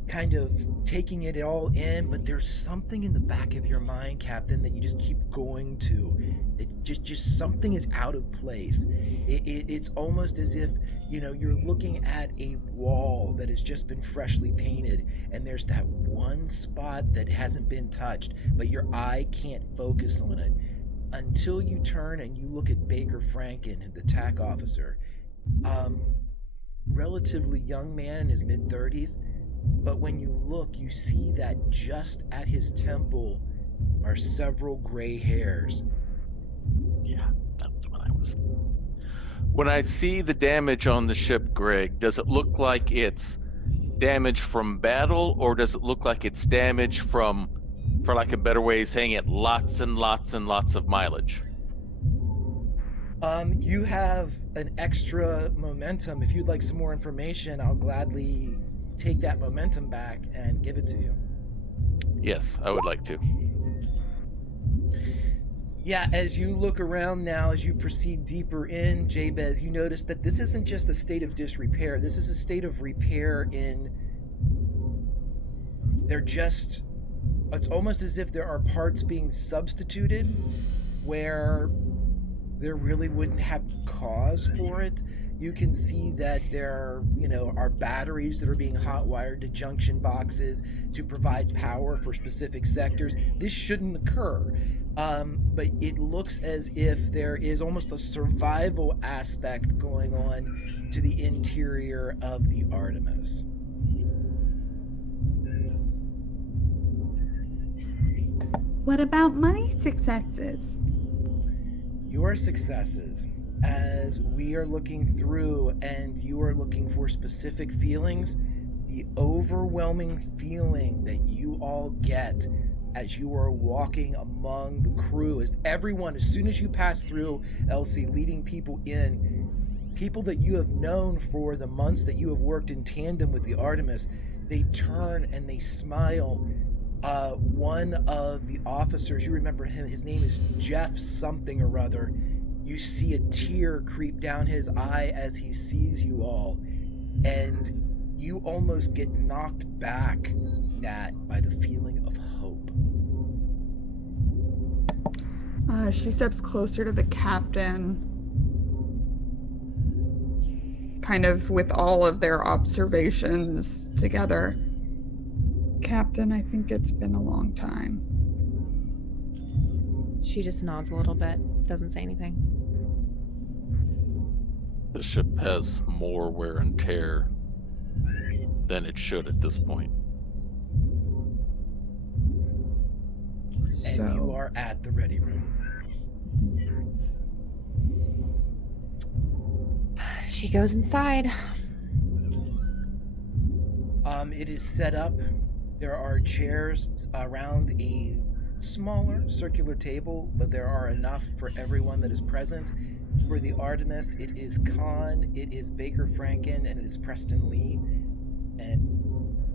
kind of taking it all in, but there's something in the back of your mind, Captain, that you just keep going to. It just something is out of place. It's almost as if, you're looking at a wall that has just been freshly painted, and there's that one spot that hasn't been touched, but your eye can't focus on it until you turn and you look at Baker Franken, the TAC officer. Relatively young man in his mid-30s, but when you look, you see that just at his temple are several gray hairs. Yeah, that's what I was. When I see the damage on the ship, Greg, does it look like it's damage from battle, or does it look like it's damage from, for lack of a better way of saying it, lots and lots and lots of mileage? You have an extra momentum. If you'd like some more information, I'll gladly take that momentum back and give it to you. Yes, I would like to. Yeah, as you look around now, as you proceed deeper in, Jabez, you notice that this isn't just a state of disrepair. This is a state of repair it's almost as if there are parts being substituted where there really wouldn't have cause for it. You can see that there are batteries that are being hot wired to junction boxes to provide power for specific sectors. This shouldn't occur, but it looks as if there is almost a survival aspect going on to the interior of the Artemis. What about money successes? Your successes, as we are looking through and you are looking for specific feelings, the overwhelming feeling that you all get as you are walking among the crew, as everyone, as soon as you pass through, Elsie, leading people in, people that you have known for the months that you have worked in tandem with the Artemis, they turn and they smile. One of the officers, you remember him, his name is Jeff something or other. You see a tear creep down his eye as he sees you all, and you almost get knocked back, Nat, by the feeling of hope. She steps closer to the captain, kind of with all of their observations together. Captain, I think it's been a long time. She just nods a little bit, doesn't say anything. The ship has more wear and tear than it should at this point. And you are at the ready room. She goes inside. It is set up. There are chairs around a smaller circular table, but there are enough for everyone that is present. For the Artemis, it is Khan, it is Baker Franken, and it is Preston Lee. And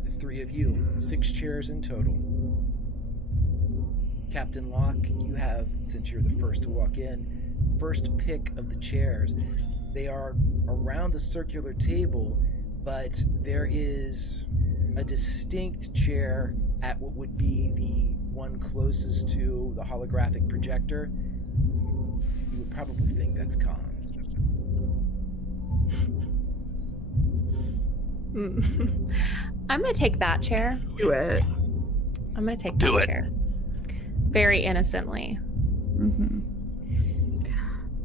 the three of you, 6 chairs in total. Captain Locke, you have, since you're the first to walk in, first pick of the chairs. They are around a circular table, but there is a distinct chair at what would be the one closest to the holographic projector. You would probably think that's Khan's. I'm going to take that chair. Do it. I'm going to take Do that it. chair. Very innocently. Mm-hmm.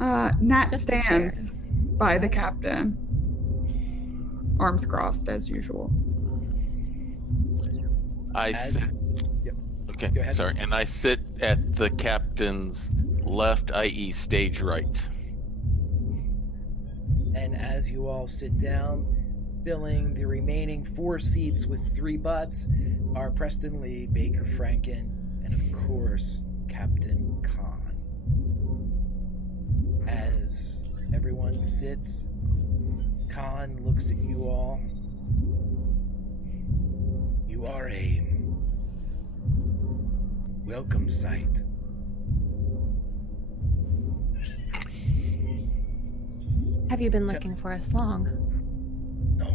Nat Just a stands by the captain, arms crossed as usual. Yep. Okay, Go ahead. sorry. And I sit at the captain's left, i.e. stage right. And as you all sit down, filling the remaining 4 seats with 3 butts are Preston Lee, Baker Franken, and of course, Captain Khan. As everyone sits, Khan looks at you all. You are a welcome sight. Have you been looking for us long? No.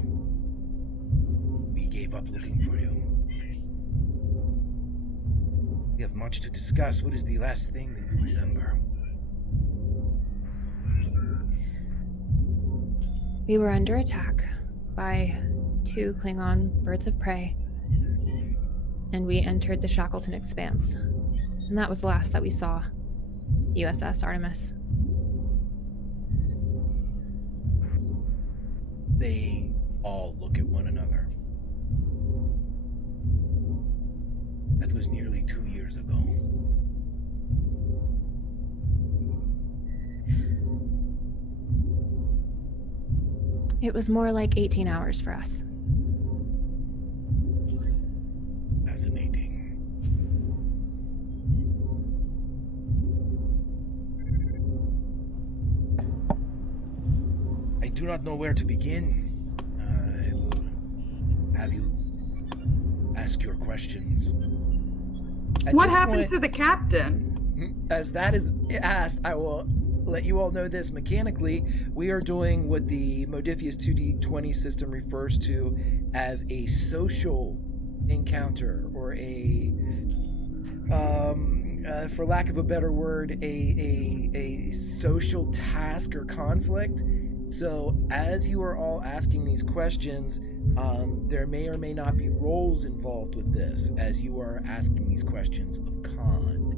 We gave up looking for you. We have much to discuss. What is the last thing that you remember? We were under attack by 2 Klingon birds of prey, and we entered the Shackleton Expanse. And that was the last that we saw USS Artemis. They all look at one another. That was nearly 2 years ago. It was more like 18 hours for us. Fascinating. I do not know where to begin. I will have you ask your questions. At What this happened point, to the captain? as that is asked, I will let you all know this mechanically. We are doing what the Modiphius 2D20 system refers to as a social encounter, or a for lack of a better word, a social task or conflict. So as you are all asking these questions, there may or may not be roles involved with this as you are asking these questions of Khan.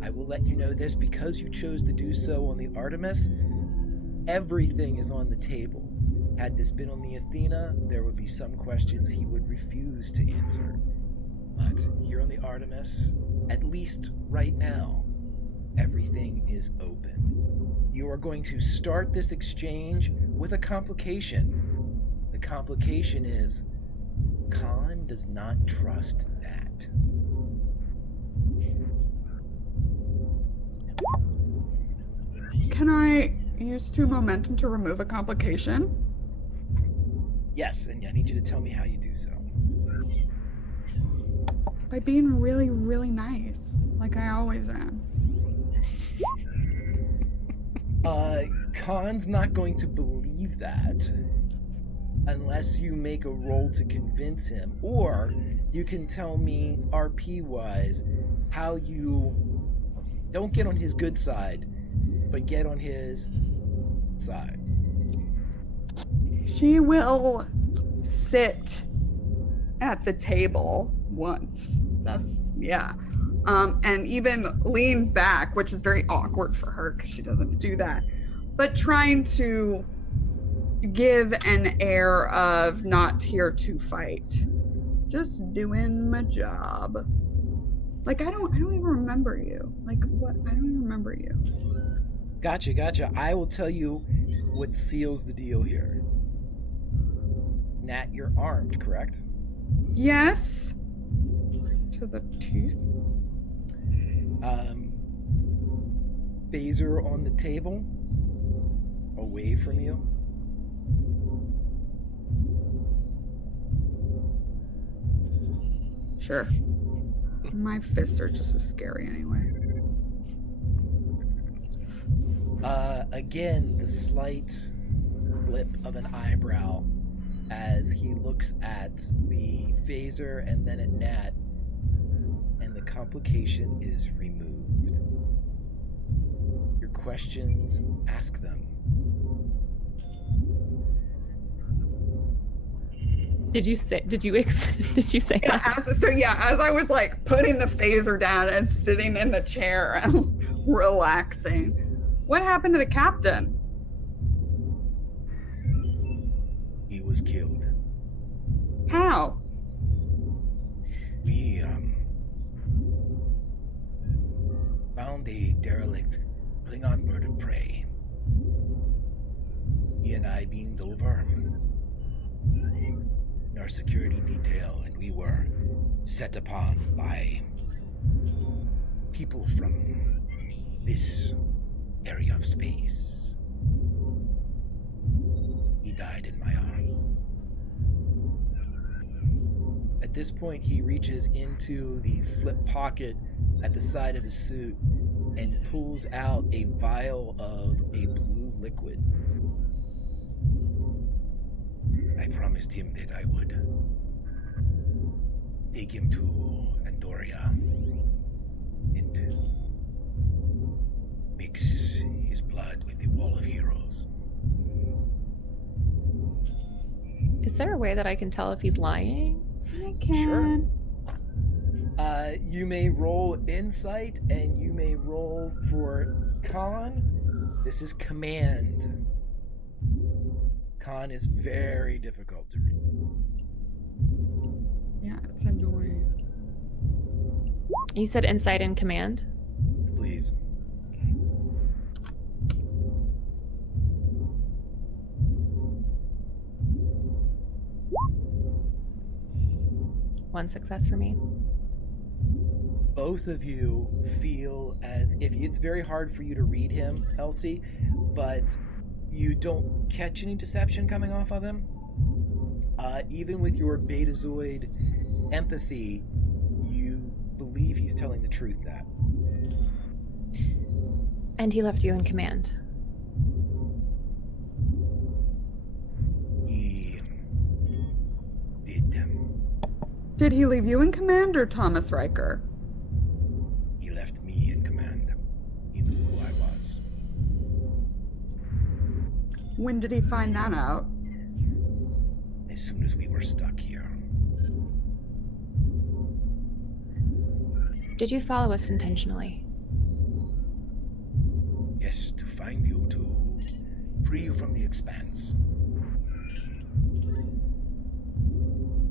I will let you know this: because you chose to do so on the Artemis, everything is on the table. Had this been on the Athena, there would be some questions he would refuse to answer. But here on the Artemis, at least right now, everything is open. You are going to start this exchange with a complication. The complication is Khan does not trust Nat. Can I use 2 momentum to remove a complication? Yes, and I need you to tell me how you do so. By being really, really nice, like I always am. Khan's not going to believe that unless you make a roll to convince him, or you can tell me RP-wise how you don't get on his good side, but get on his side. She will sit at the table once. And even lean back, which is very awkward for her because she doesn't do that. But trying to give an air of not here to fight, just doing my job. Like I don't even remember you. Like what? I don't even remember you. Gotcha. I will tell you what seals the deal here. Nat, you're armed, correct? Yes. To the tooth. Phaser on the table, away from you. Sure. My fists are just as scary anyway. Again, the slight blip of an eyebrow as he looks at the phaser and then at Nat, and the complication is removed. Your questions, ask them. Did you say Yeah, that? as I was like putting the phaser down and sitting in the chair and relaxing, what happened to the captain? He was killed. How? We found a derelict Klingon bird of prey. He and I beamed over in our security detail, and we were set upon by people from this area of space. He died in my arms. At this point, he reaches into the flip pocket at the side of his suit and pulls out a vial of a blue liquid. I promised him that I would take him to Andoria and mix his blood with the Wall of Heroes. Is there a way that I can tell if he's lying? I can. You may roll insight, and you may roll for con. This is command. Con is very difficult to read. Yeah, it's annoying. You said insight and command? Please. One success for me. Both of you feel as if it's very hard for you to read him, Elsie, but you don't catch any deception coming off of him. Even with your Betazoid empathy, you believe he's telling the truth that. And he left you in command. He did. Did he leave you in command or Thomas Riker? He left me in command. He knew who I was. When did he find that out? As soon as we were stuck here. Did you follow us intentionally? Yes, to find you, to free you from the expanse.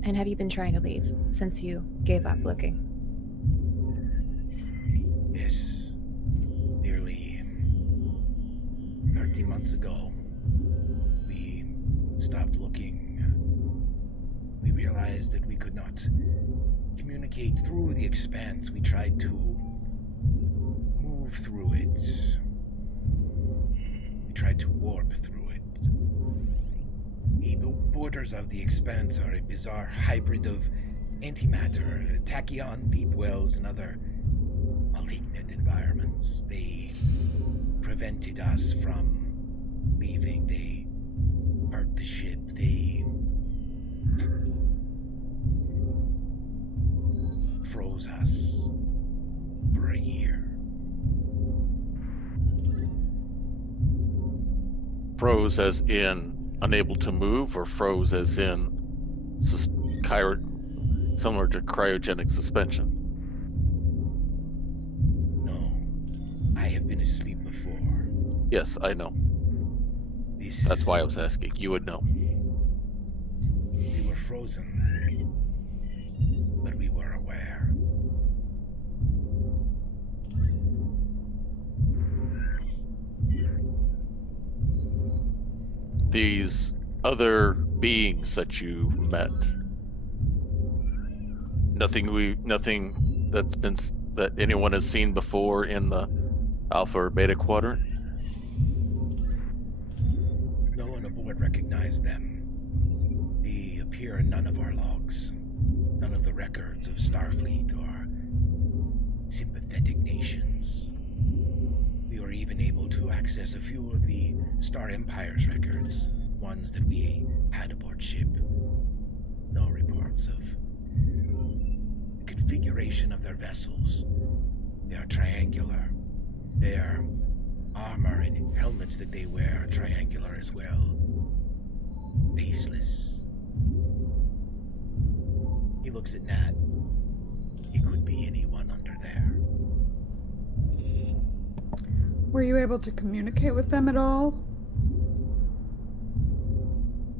And have you been trying to leave since you gave up looking? Yes. Nearly 30 months ago, we stopped looking. We realized that we could not communicate through the expanse. We tried to move through it. We tried to warp through it. The borders of the expanse are a bizarre hybrid of antimatter, tachyon, deep wells, and other malignant environments. They prevented us from leaving. They hurt the ship. They froze us for a year. Froze as in unable to move, or froze as in similar to cryogenic suspension? No, I have been asleep before. Yes, I know. This, That's why I was asking. You would know. we were frozen, but we were aware. These other beings that you met, nothing that anyone has seen before in the Alpha or Beta Quadrant? No one aboard recognized them. They appear in none of our logs, none of the records of Starfleet or sympathetic nations. We were even able to access a few of the Star Empire's records, ones that we had aboard ship. No reports of the configuration of their vessels. They are triangular. Their armor and helmets that they wear are triangular as well. Faceless. He looks at Nat. It could be anyone under there. Were you able to communicate with them at all?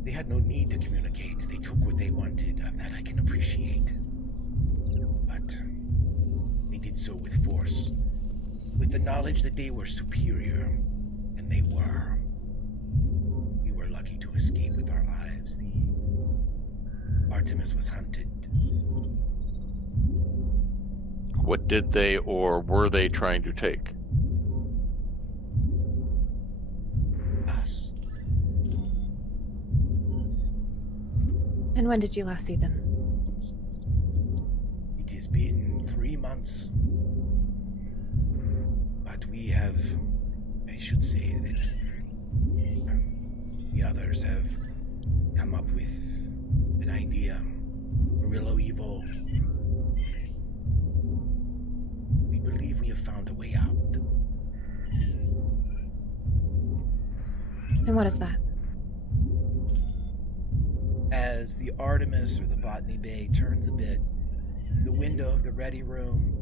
They had no need to communicate. They took what they wanted. That I can appreciate. But they did so with force. With the knowledge that they were superior, and they were. We were lucky to escape with our lives. The Artemis was hunted. What did they or were they trying to take? Us. And when did you last see them? It has been 3 months. But we have, I should say that the others have come up with an idea. Murillo Evil. We believe we have found a way out. And what is that? As the Artemis or the Botany Bay turns a bit, the window of the ready room,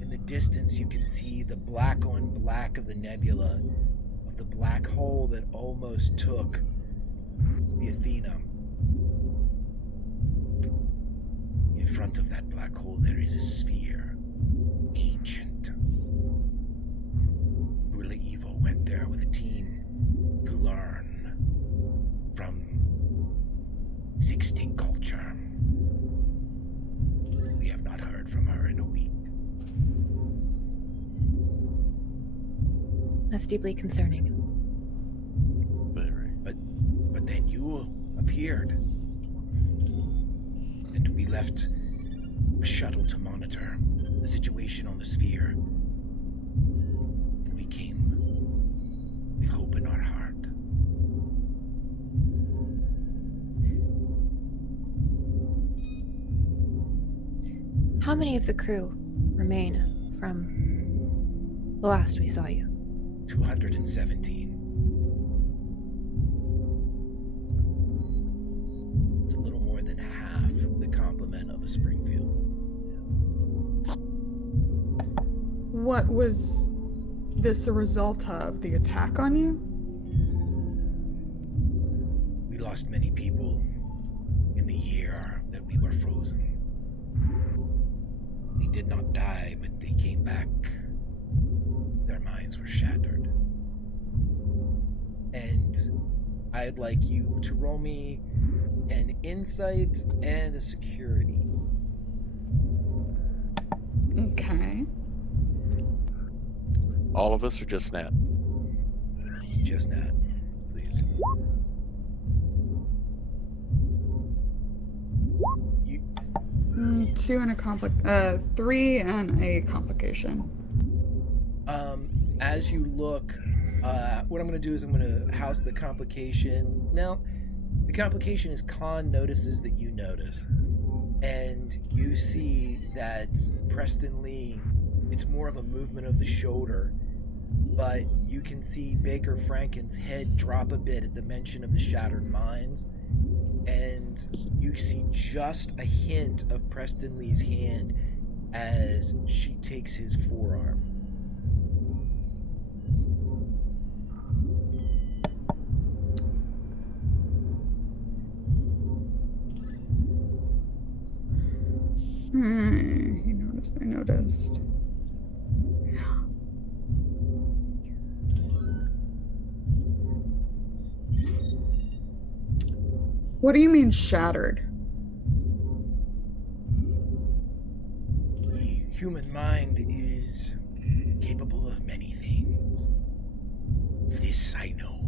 in the distance you can see the black on black of the nebula, of the black hole that almost took the Athena. In front of that black hole there is a sphere, ancient. Murillo Evil went there with a team to learn from extinct culture. We have not heard from her in a week. That's deeply concerning. Very. But then you appeared. And we left a shuttle to monitor the situation on the sphere. And we came with hope in our heart. How many of the crew remain from the last we saw you? 217. It's a little more than half the complement of a Springfield. What was this a result of? The attack on you? We lost many people in the year that we were frozen. They did not die, but they came back. Their minds were shattered. And I'd like you to roll me an insight and a security. Okay. All of us or just Nat? Just Nat, please. You, 2 and a 3 and a complication. as you look, what I'm going to do is I'm going to house the complication. Now, the complication is Khan notices that you notice. And you see that Preston Lee, it's more of a movement of the shoulder, but you can see Baker Franken's head drop a bit at the mention of the shattered minds. And you see just a hint of Preston Lee's hand as she takes his forearm. He noticed. I noticed. What do you mean shattered? The human mind is capable of many things. This I know.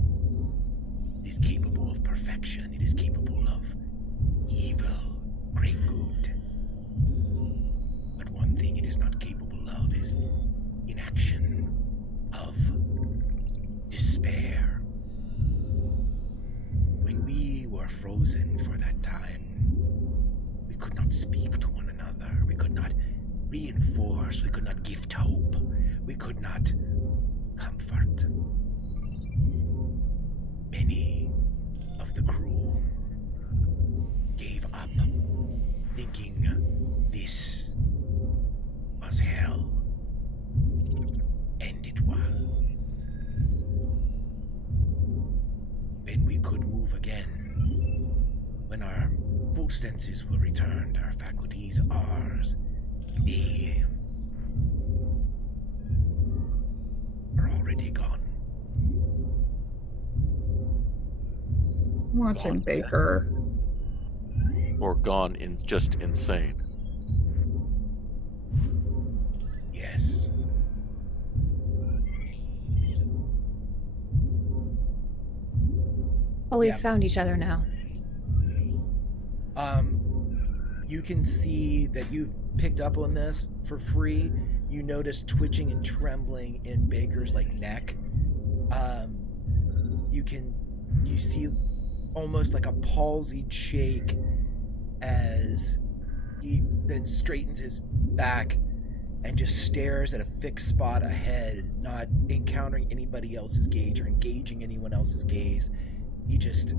It is capable of perfection. It is capable of evil, great good. But one thing it is not capable of is inaction, of despair. When we were frozen for that time, we could not speak to one another. We could not reinforce. We could not gift hope. We could not comfort. Many of the crew gave up, thinking this was hell. And it was. Then we could move again. When our full senses were returned, our faculties ours, they already gone. Watching Gone. Baker. Or gone in just insane. Yes. Well, we've Yeah. found each other now. You can see that you've picked up on this for free. You notice twitching and trembling in Baker's neck. You see almost like a palsied shake as he then straightens his back and just stares at a fixed spot ahead, not encountering anybody else's gaze or engaging anyone else's gaze. He just,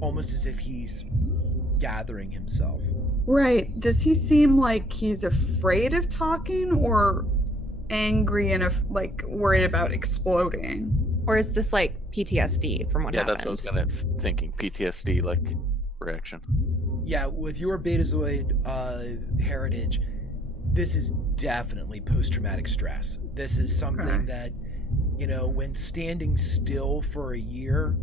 almost as if he's gathering himself. Right. Does he seem like he's afraid of talking or angry and worried about exploding? Or is this PTSD from what happened? That's what I was kind of thinking. PTSD reaction. Yeah, with your Betazoid heritage, this is definitely post-traumatic stress. This is something that, when standing still for a year,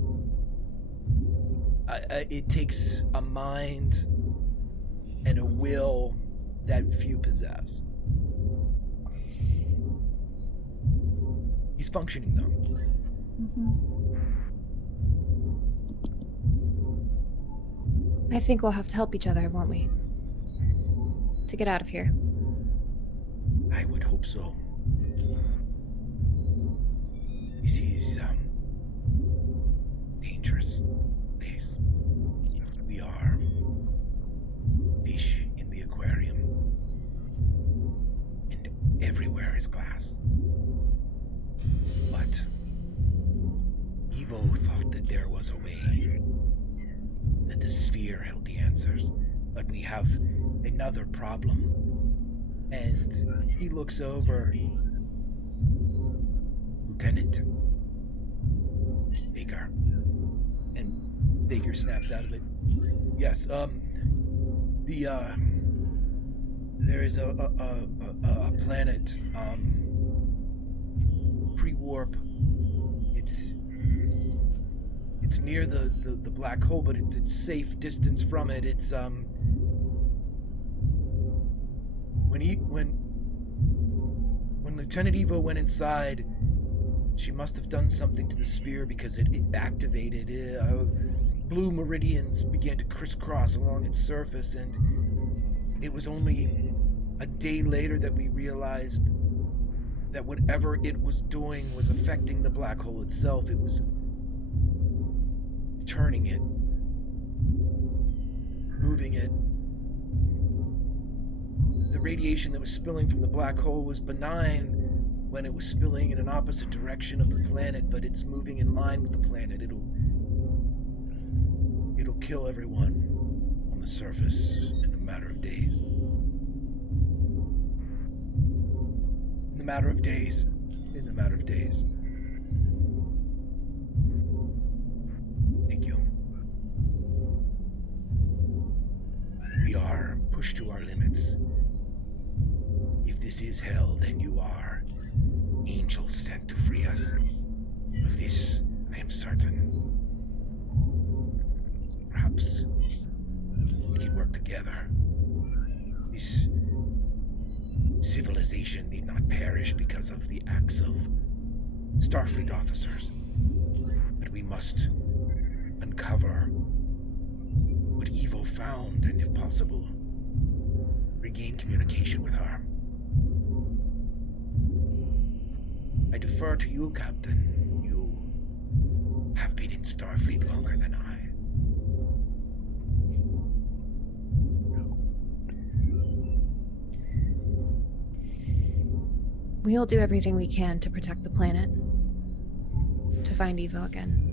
it takes a mind and a will that few possess. He's functioning, though. I think we'll have to help each other, won't we? To get out of here. I would hope so. This is dangerous place. We are fish in the aquarium, and everywhere is glass. But Evo thought that there was a way, that the sphere held the answers. But we have another problem. And he looks over. Lieutenant Baker. And Baker snaps out of it. Yes, there is a planet, pre-warp. It's near the black hole, but it's safe distance from it. It's when Lieutenant Evo went inside, she must have done something to the sphere because it activated. Blue meridians began to crisscross along its surface, and it was only a day later that we realized that whatever it was doing was affecting the black hole itself. It was turning it, moving it. The radiation that was spilling from the black hole was benign when it was spilling in an opposite direction of the planet, but it's moving in line with the planet. It'll kill everyone on the surface in a matter of days. In a matter of days. Thank you. We are pushed to our limits. If this is hell, then you are angels sent to free us. Of this, I am certain. Perhaps we can work together. This civilization need not perish because of the acts of Starfleet officers. But we must uncover what Evo found, and if possible, regain communication with her. I defer to you, Captain. You have been in Starfleet longer than I. We'll do everything we can to protect the planet. To find Evo again.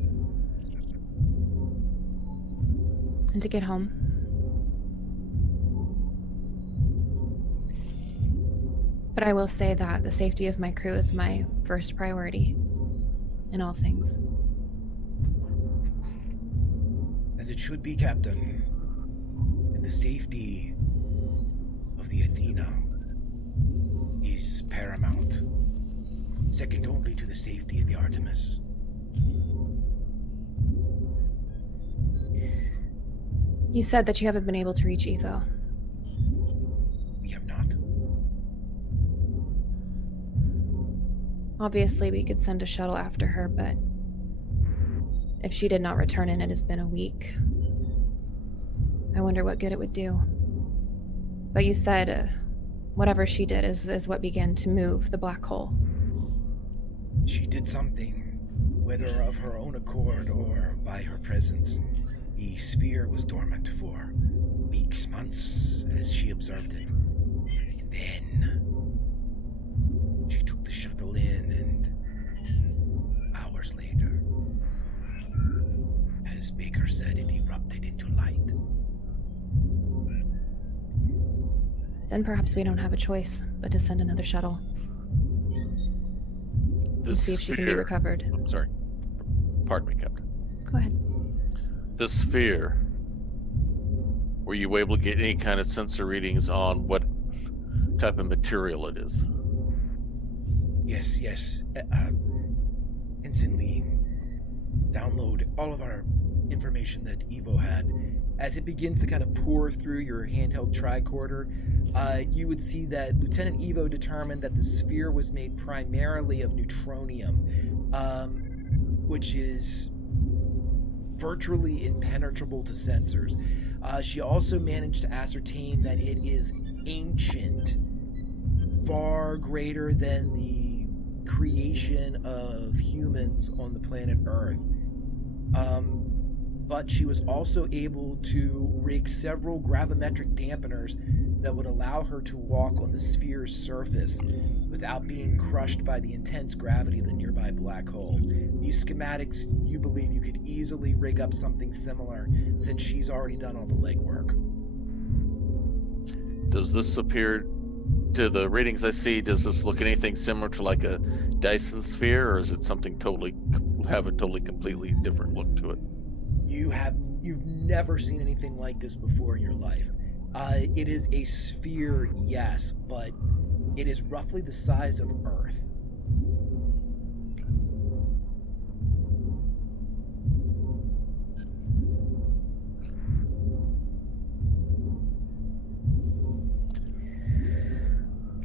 And to get home. But I will say that the safety of my crew is my first priority in all things. As it should be, Captain. And the safety of the Athena is paramount. second only to the safety of the Artemis. You said that you haven't been able to reach Evo. We have not. Obviously, we could send a shuttle after her, but if she did not return and it has been a week, I wonder what good it would do. But you said whatever she did is what began to move the black hole. She did something, whether of her own accord or by her presence. The sphere was dormant for weeks, months, as she observed it. And then she took the shuttle in, and hours later, as Baker said, it erupted into light. Then perhaps we don't have a choice but to send another shuttle and see if she can be recovered. I'm sorry. Pardon me, Captain. Go ahead. The sphere, were you able to get any kind of sensor readings on what type of material it is? Yes. Instantly download all of our information that Evo had. As it begins to kind of pour through your handheld tricorder, you would see that Lieutenant Evo determined that the sphere was made primarily of neutronium, which is virtually impenetrable to sensors. She also managed to ascertain that it is ancient, far greater than the creation of humans on the planet Earth. But she was also able to rig several gravimetric dampeners that would allow her to walk on the sphere's surface without being crushed by the intense gravity of the nearby black hole. These schematics, you believe you could easily rig up something similar, since she's already done all the legwork. Does this appear, to the readings I see, does this look anything similar to like a Dyson sphere, or is it something have a totally completely different look to it? You've never seen anything like this before in your life. It is a sphere, yes, but it is roughly the size of Earth.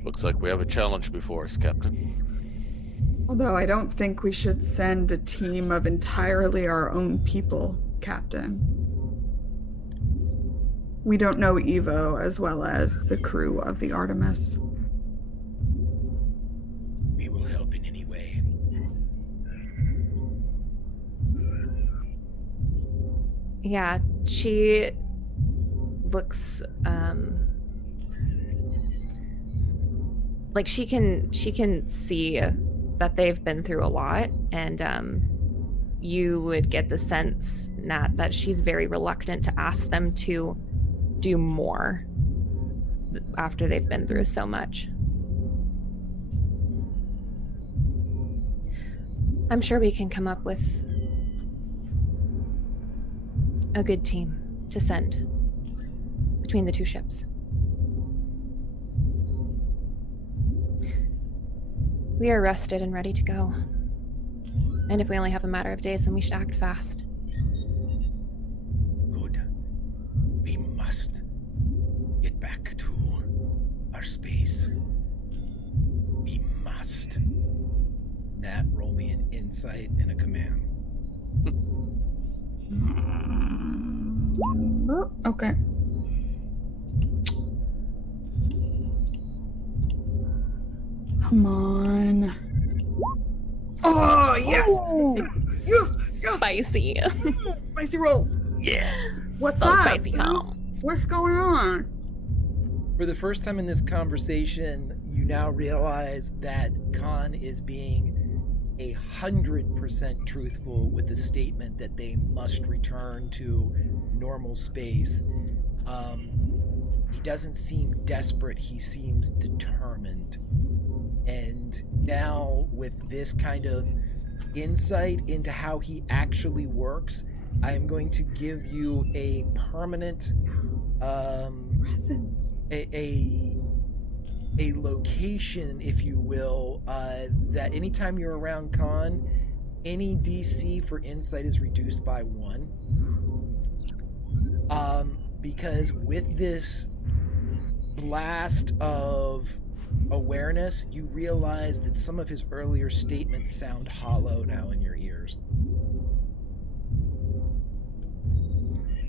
Looks like we have a challenge before us, Captain. Although I don't think we should send a team of entirely our own people, Captain. We don't know Evo as well as the crew of the Artemis. We will help in any way. Yeah, she looks like she can see that they've been through a lot, and you would get the sense, Nat, that she's very reluctant to ask them to do more after they've been through so much. I'm sure we can come up with a good team to send between the two ships. We are rested and ready to go. And if we only have a matter of days, then we should act fast. Good. We must get back to our space. We must. Nat, roll me an insight and a command. Okay. Come on. Oh, yes! Oh, Yes! spicy. Spicy rolls! Yeah. What's so up? spicy, huh? What's going on? For the first time in this conversation, you now realize that Khan is being 100% truthful with the statement that they must return to normal space. He doesn't seem desperate, he seems determined. And now, with this kind of insight into how he actually works, I am going to give you a permanent, Presents. a a location, if you will, that anytime you're around Khan, any DC for insight is reduced by 1. Because with this blast of awareness, you realize that some of his earlier statements sound hollow now in your ears.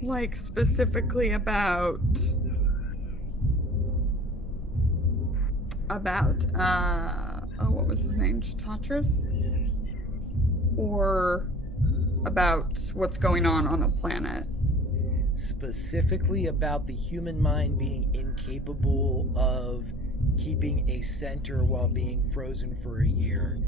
Like specifically about what was his name? Tatris? Or about what's going on the planet? Specifically about the human mind being incapable of keeping a center while being frozen for a year.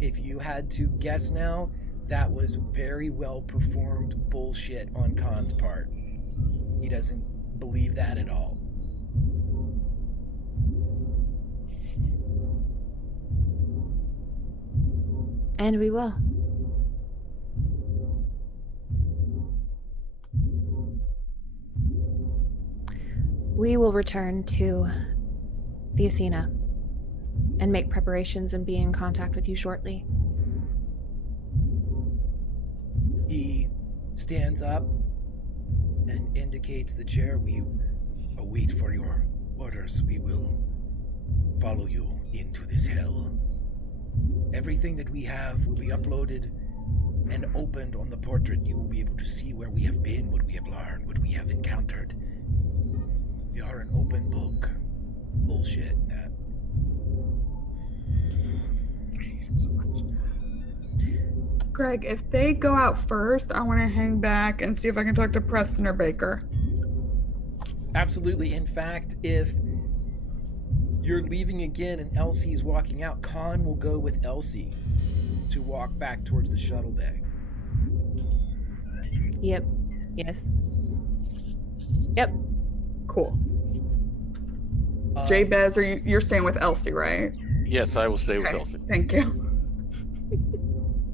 If you had to guess now, that was very well performed bullshit on Khan's part. He doesn't believe that at all. And we will. We will return to the Athena and make preparations and be in contact with you shortly. He stands up and indicates the chair. We await for your orders. We will follow you into this hell. Everything that we have will be uploaded and opened on the portrait. You will be able to see where we have been, what we have learned, what we have encountered. We are an open book. Bullshit, Nat. Greg, if they go out first, I want to hang back and see if I can talk to Preston or Baker. Absolutely. In fact, if you're leaving again and Elsie's walking out, Khan will go with Elsie to walk back towards the shuttle bay. Yep. Yes. Yep. Cool. Jabez, you're staying with Elsie, right? Yes, I will stay with Okay, Elsie. thank you.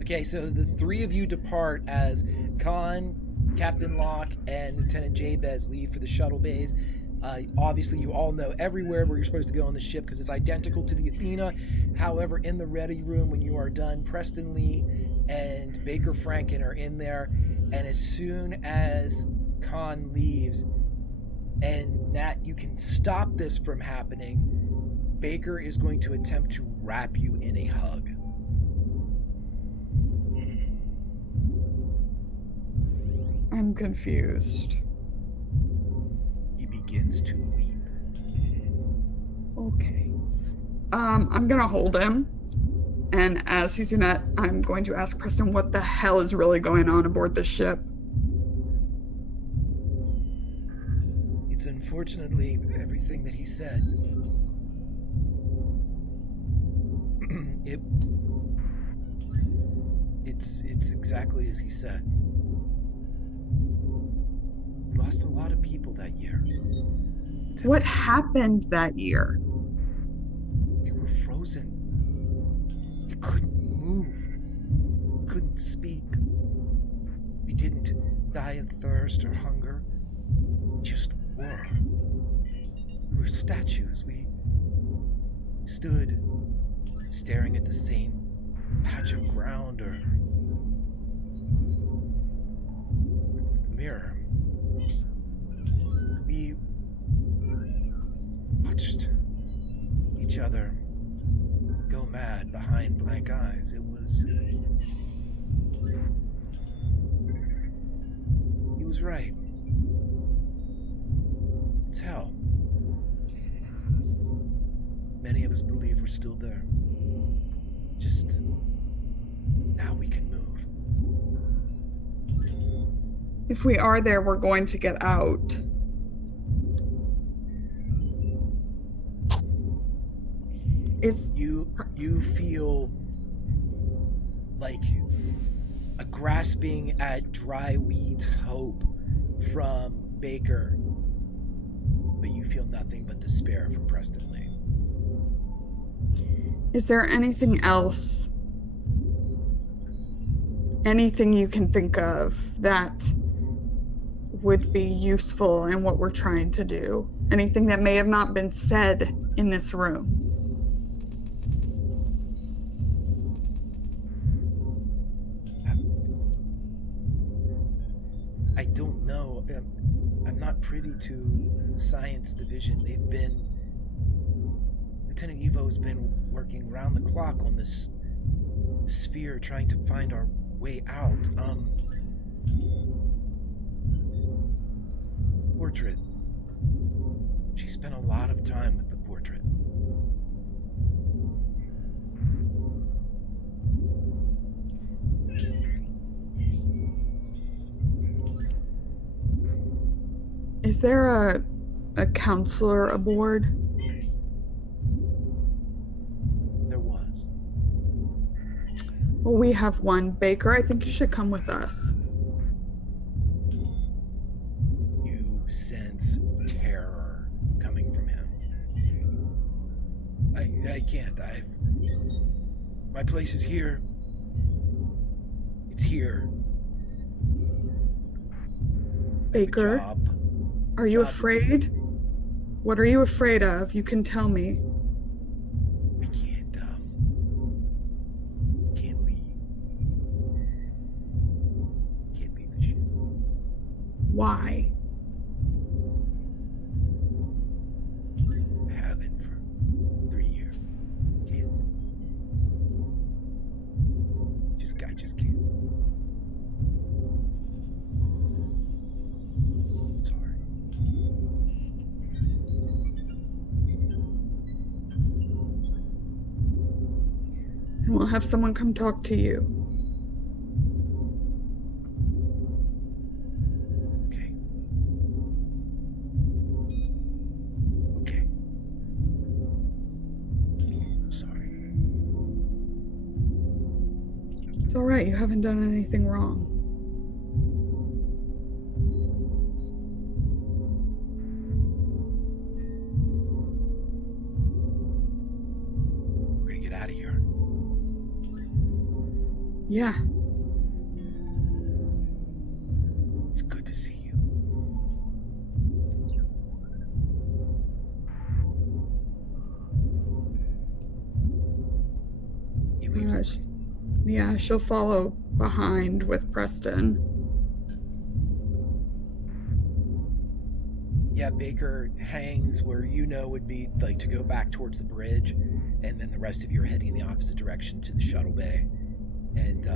Okay, so the 3 of you depart as Khan, Captain Locke, and Lieutenant Jabez leave for the shuttle bays. Obviously, you all know everywhere where you're supposed to go on the ship because it's identical to the Athena. However, in the ready room, when you are done, Preston Lee and Baker Franken are in there. And as soon as Khan leaves, and Nat, you can stop this from happening, Baker is going to attempt to wrap you in a hug. I'm confused. He begins to weep. Okay. I'm gonna hold him. And as he's doing that, I'm going to ask Preston what the hell is really going on aboard this ship. It's unfortunately everything that he said. It's exactly as he said. We lost a lot of people that year. What happened that year? We were frozen. We couldn't move. Couldn't speak. We didn't die of thirst or hunger. We just were. We were statues. We stood staring at the same patch of ground or mirror. We watched each other go mad behind blank eyes. He was right. It's hell. Many of us believe we're still there. Just now we can move. If we are there, we're going to get out. You feel like a grasping at dry weeds hope from Baker, but you feel nothing but despair from Preston Lee. Is there anything else? Anything you can think of that would be useful in what we're trying to do? Anything that may have not been said in this room? I don't know. I'm not privy to the science division. Lieutenant Evo's been working round the clock on this sphere trying to find our way out. Portrait. She spent a lot of time with the portrait. Is there a counselor aboard? There was. Well, we have one. Baker, I think you should come with us. You sense terror coming from him. I can't. My place is here. It's here. Baker, Job. are you Job. afraid? What are you afraid of? You can tell me. I can't leave. Can't leave the ship. Why? Haven't for 3 years. Can't. I just can't. Sorry. And we'll have someone come talk to you. Okay. Okay. I'm sorry. It's all right. You haven't done anything wrong. We're gonna get out of here. Yeah. It's good to see you. He leaves. Yeah, she'll follow behind with Preston. Yeah, Baker hangs where you know would be like to go back towards the bridge, and then the rest of you are heading in the opposite direction to the shuttle bay. And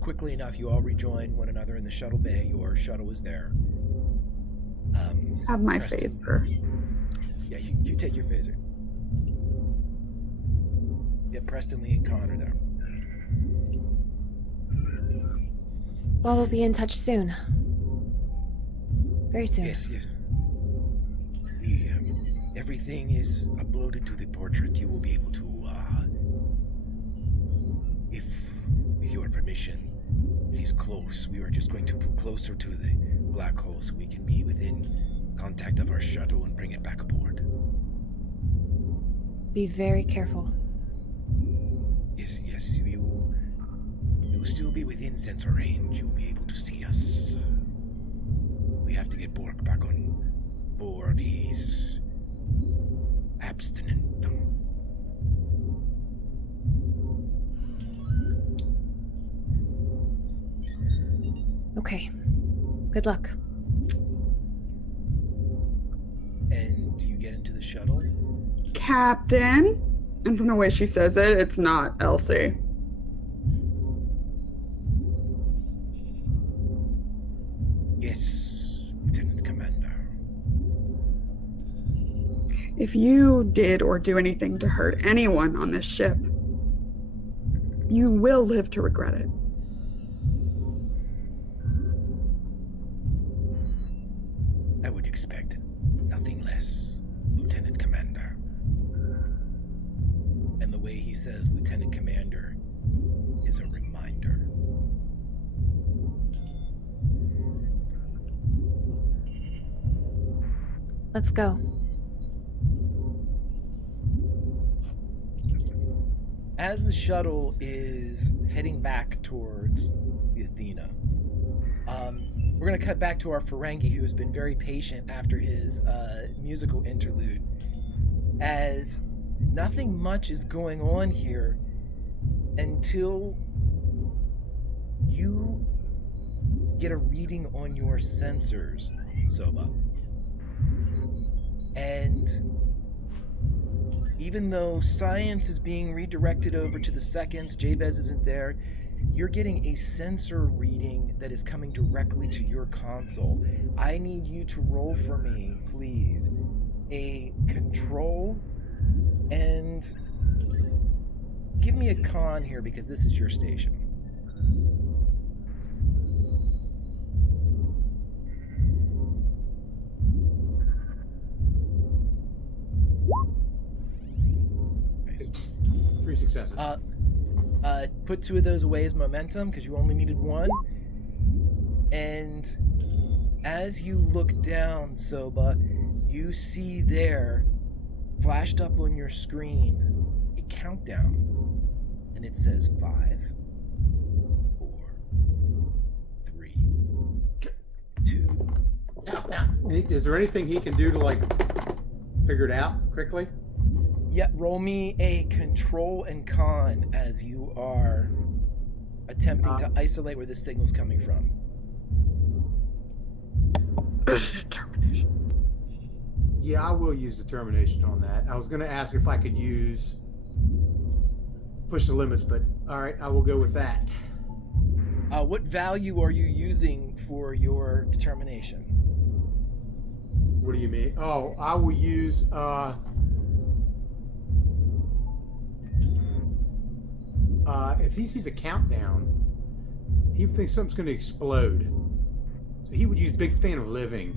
quickly enough, you all rejoin one another in the shuttle bay. Your shuttle is there. Have my Preston. phaser. Yeah, you take your phaser. Yeah, Preston, Lee, and Con are there. Well, we'll be in touch soon. Very soon. Yes. We, everything is uploaded to the portrait. You will be able to, if, with your permission, it is close. We are just going to put closer to the black hole so we can be within contact of our shuttle and bring it back aboard. Be very careful. Yes, you will still be within sensor range. You will be able to see us. We have to get Bork back on board. He's abstinent. Okay. Good luck. And do you get into the shuttle? Captain. And from the way she says it, it's not Elsie. Yes, Lieutenant Commander. If you did or do anything to hurt anyone on this ship, you will live to regret it. I would expect nothing less, Lieutenant Commander. And the way he says Lieutenant Commander is a reminder. Let's go. As the shuttle is heading back towards the Athena, we're going to cut back to our Ferengi, who has been very patient after his musical interlude, as nothing much is going on here until you get a reading on your sensors, Soba. And even though science is being redirected over to the seconds, Jabez isn't there, you're getting a sensor reading that is coming directly to your console. I need you to roll for me, please, a control, and give me a con here because this is your station. Nice. 3 successes. Put 2 of those away as momentum because you only needed 1. And as you look down, Soba, you see there, flashed up on your screen, a countdown. And it says 5, 4, 3, 2. Is there anything he can do to, like, figure it out quickly? Yeah, roll me a control and con as you are attempting to isolate where this signal's coming from. Determination. Yeah, I will use determination on that. I was going to ask if I could use push the limits, but all right, I will go with that. What value are you using for your determination? What do you mean? Oh, I will use if he sees a countdown, he thinks something's going to explode. So he would use big fan of living.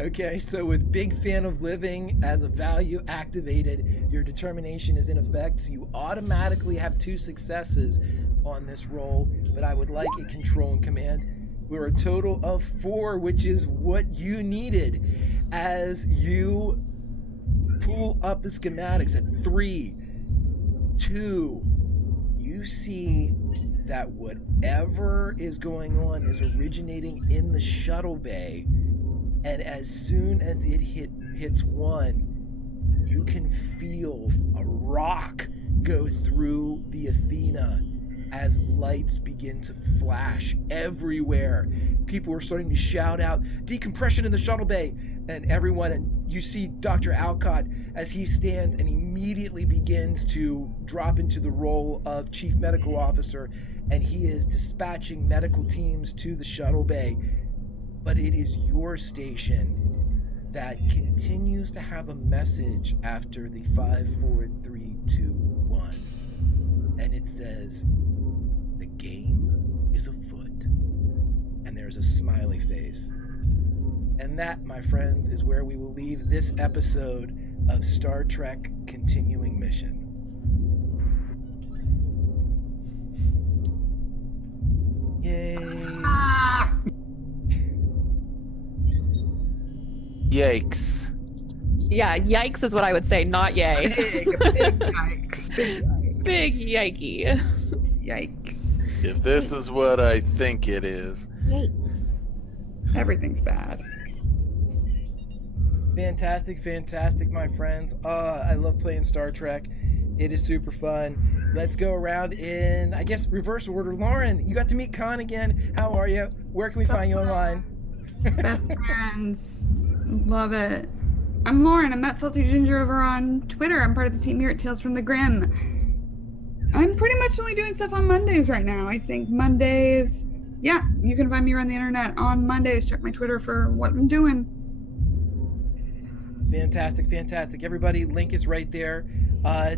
Okay, so with big fan of living as a value activated, your determination is in effect, so you automatically have 2 successes on this roll, but I would like a control and command. We're a total of 4, which is what you needed. As you pull up the schematics at 3, 2, you see that whatever is going on is originating in the shuttle bay, and as soon as it hits 1, you can feel a rock go through the Athena as lights begin to flash everywhere. People are starting to shout out, "Decompression in the shuttle bay!" And everyone, and you see Dr. Alcott as he stands and immediately begins to drop into the role of Chief Medical Officer, and he is dispatching medical teams to the shuttle bay. But it is your station that continues to have a message after the 5, 4, 3, 2, 1. And it says, "The game is afoot." And there's a smiley face. And that, my friends, is where we will leave this episode of Star Trek Continuing Mission. Yay. Yikes. Yeah, yikes is what I would say, not yay. Big yikes. Big yikes. Big yikey. Yikes. If this is what I think it is. Yikes. Everything's bad. Fantastic, my friends. I love playing Star Trek. It is super fun. Let's go around in, I guess, reverse order. Lauren, you got to meet Khan again. How are you? Where can we find you online? Best friends. Love it. I'm Lauren. I'm that salty ginger over on Twitter. I'm part of the team here at Tales from the Grim. I'm pretty much only doing stuff on Mondays right now. I think Mondays, yeah, you can find me around the internet on Mondays. Check my Twitter for what I'm doing. Fantastic. Everybody, link is right there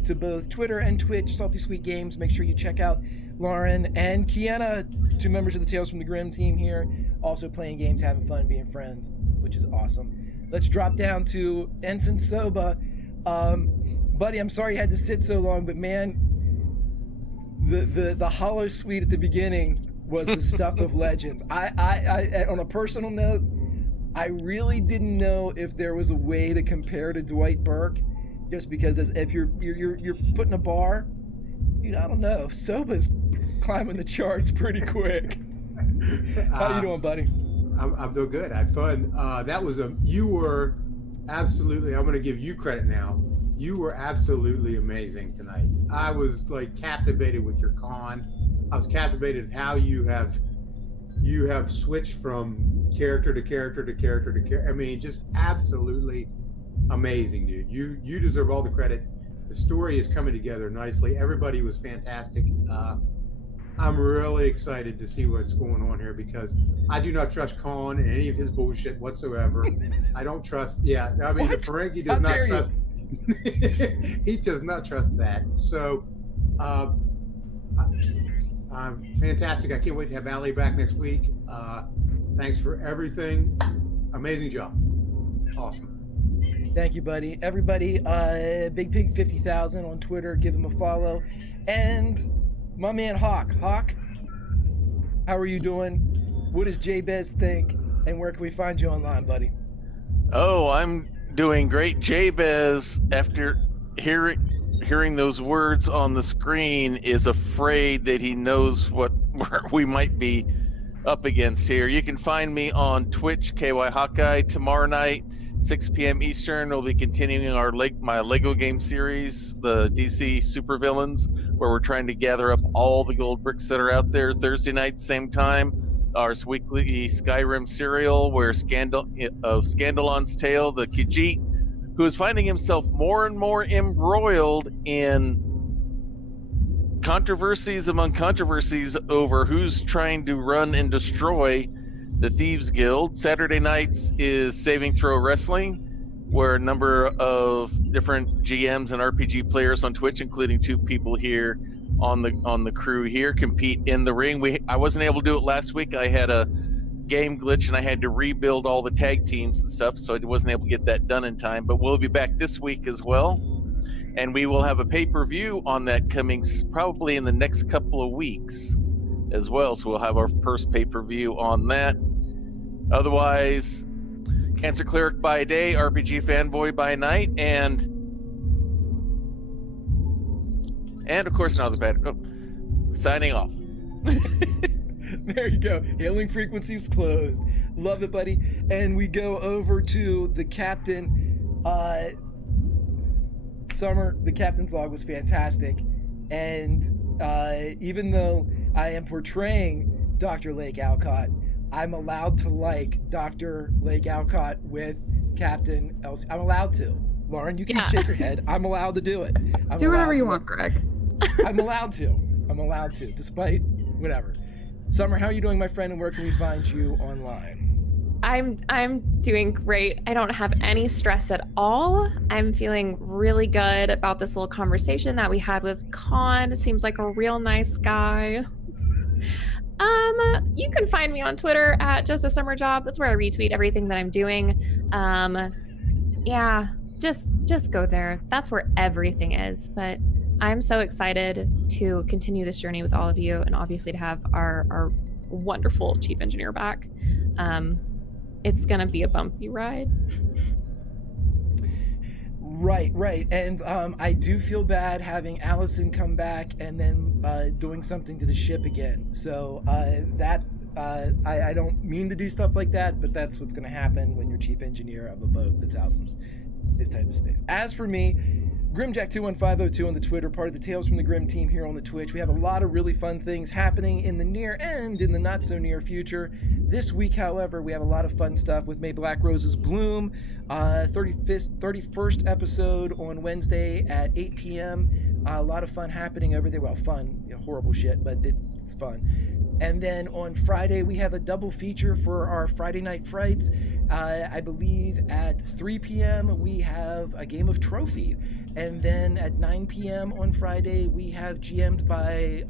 to both Twitter and Twitch, Salty Sweet Games. Make sure you check out Lauren and Kiana, 2 members of the Tales from the Grim team here, also playing games, having fun, being friends, which is awesome. Let's drop down to Ensign Soba. Buddy, I'm sorry you had to sit so long, but man, the hollow suite at the beginning was the stuff of legends. I on a personal note, I really didn't know if there was a way to compare to Dwight Burke, just because as if you're putting a bar, I don't know. Soba's climbing the charts pretty quick. How you doing, buddy? I'm doing good. I had fun. You were absolutely, I'm going to give you credit now. You were absolutely amazing tonight. I was like captivated with your con. I was captivated how you have switched from character to character to character to character. I mean, just absolutely amazing, dude. You deserve all the credit. The story is coming together nicely. Everybody was fantastic. I'm really excited to see what's going on here because I do not trust Khan and any of his bullshit whatsoever. I don't trust. Yeah, I mean, What? Ferengi How does not dare you? trust. He does not trust that. So, I'm fantastic. I can't wait to have Allie back next week. Thanks for everything. Amazing job. Awesome. Thank you, buddy. Everybody, Big Pig 50,000 on Twitter. Give him a follow. And my man Hawk. Hawk, how are you doing? What does Jabez think? And where can we find you online, buddy? Oh, I'm doing great. Jabez, after hearing those words on the screen, is afraid that he knows what we might be up against here. You can find me on Twitch, KY Hawkeye. Tomorrow night, 6 p.m. Eastern, we'll be continuing my Lego game series, the DC Supervillains, where we're trying to gather up all the gold bricks that are out there. Thursday night, same time, our weekly Skyrim serial, where Scandalon's Tale, the Khajiit, who is finding himself more and more embroiled in controversies among controversies over who's trying to run and destroy the Thieves Guild. Saturday nights is Saving Throw Wrestling, where a number of different GMs and RPG players on Twitch, including 2 people here on the crew here, compete in the ring. I wasn't able to do it last week. I had a game glitch and I had to rebuild all the tag teams and stuff, so I wasn't able to get that done in time. But we'll be back this week as well, and we will have a pay-per-view on that coming probably in the next couple of weeks as well. So we'll have our first pay-per-view on that. Otherwise, Cancer Cleric by day, RPG Fanboy by night, and of course another bad. Signing off. There you go. Hailing frequencies closed. Love it, buddy. And we go over to the captain. Summer, the captain's log was fantastic. And even though I am portraying Dr. Lake Alcott, I'm allowed to like Dr. Lake Alcott with Captain Elsie. I'm allowed to. Lauren, you can shake your head. I'm allowed to do it. Do whatever you want, Greg. I'm allowed to, despite whatever. Summer, how are you doing, my friend, and where can we find you online? I'm doing great. I don't have any stress at all. I'm feeling really good about this little conversation that we had with Khan. Seems like a real nice guy. You can find me on Twitter at Just a Summer Job. That's where I retweet everything that I'm doing. Yeah, just go there. That's where everything is. But I'm so excited to continue this journey with all of you, and obviously to have our wonderful chief engineer back. It's gonna be a bumpy ride. Right. And I do feel bad having Allison come back and then doing something to the ship again. So I don't mean to do stuff like that, but that's what's going to happen when you're chief engineer of a boat that's out in this type of space. As for me, Grimjack21502 on the Twitter, part of the Tales from the Grim team here on the Twitch. We have a lot of really fun things happening in the near and in the not so near future. This week, however, we have a lot of fun stuff with May Black Roses Bloom, 31st episode on Wednesday at 8 p.m. A lot of fun happening over there. Well, fun, horrible shit, but it's fun. And then on Friday, we have a double feature for our Friday Night Frights. I believe at 3 p.m. we have a game of Trophy. And then at 9 p.m. on Friday, we have GM'd by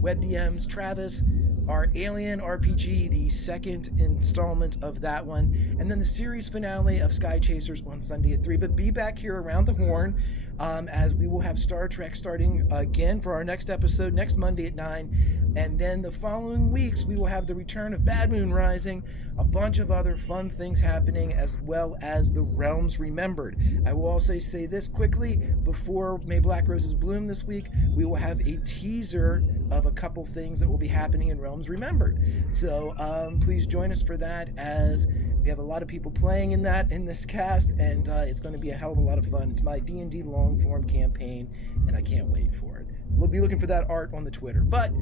WebDM's Travis, our Alien RPG, the second installment of that one. And then the series finale of Sky Chasers on Sunday at 3. But be back here around the horn as we will have Star Trek starting again for our next episode next Monday at 9. And then the following weeks, we will have the return of Bad Moon Rising, a bunch of other fun things happening, as well as the Realms Remembered. I will also say this quickly, before May Black Roses Bloom this week, we will have a teaser of a couple things that will be happening in Realms Remembered. So please join us for that, as We have a lot of people playing in this cast, and it's going to be a hell of a lot of fun. It's my D&D long form campaign, and I can't wait for it. We'll be looking for that art on the Twitter. But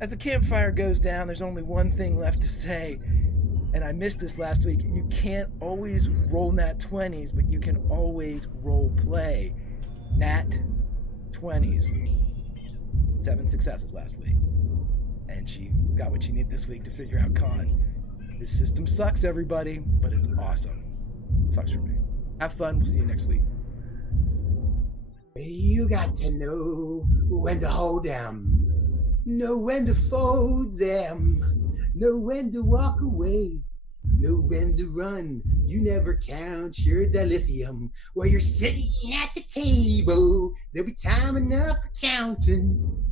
as the campfire goes down, there's only one thing left to say, and I missed this last week. You can't always roll nat 20s, but you can always role play. Nat 20s. 7 successes last week. And she got what she needed this week to figure out con. This system sucks, everybody, but it's awesome. Sucks for me. Have fun. We'll see you next week. You got to know when to hold them, know when to fold them, know when to walk away, know when to run. You never count your dilithium while you're sitting at the table. There'll be time enough for counting.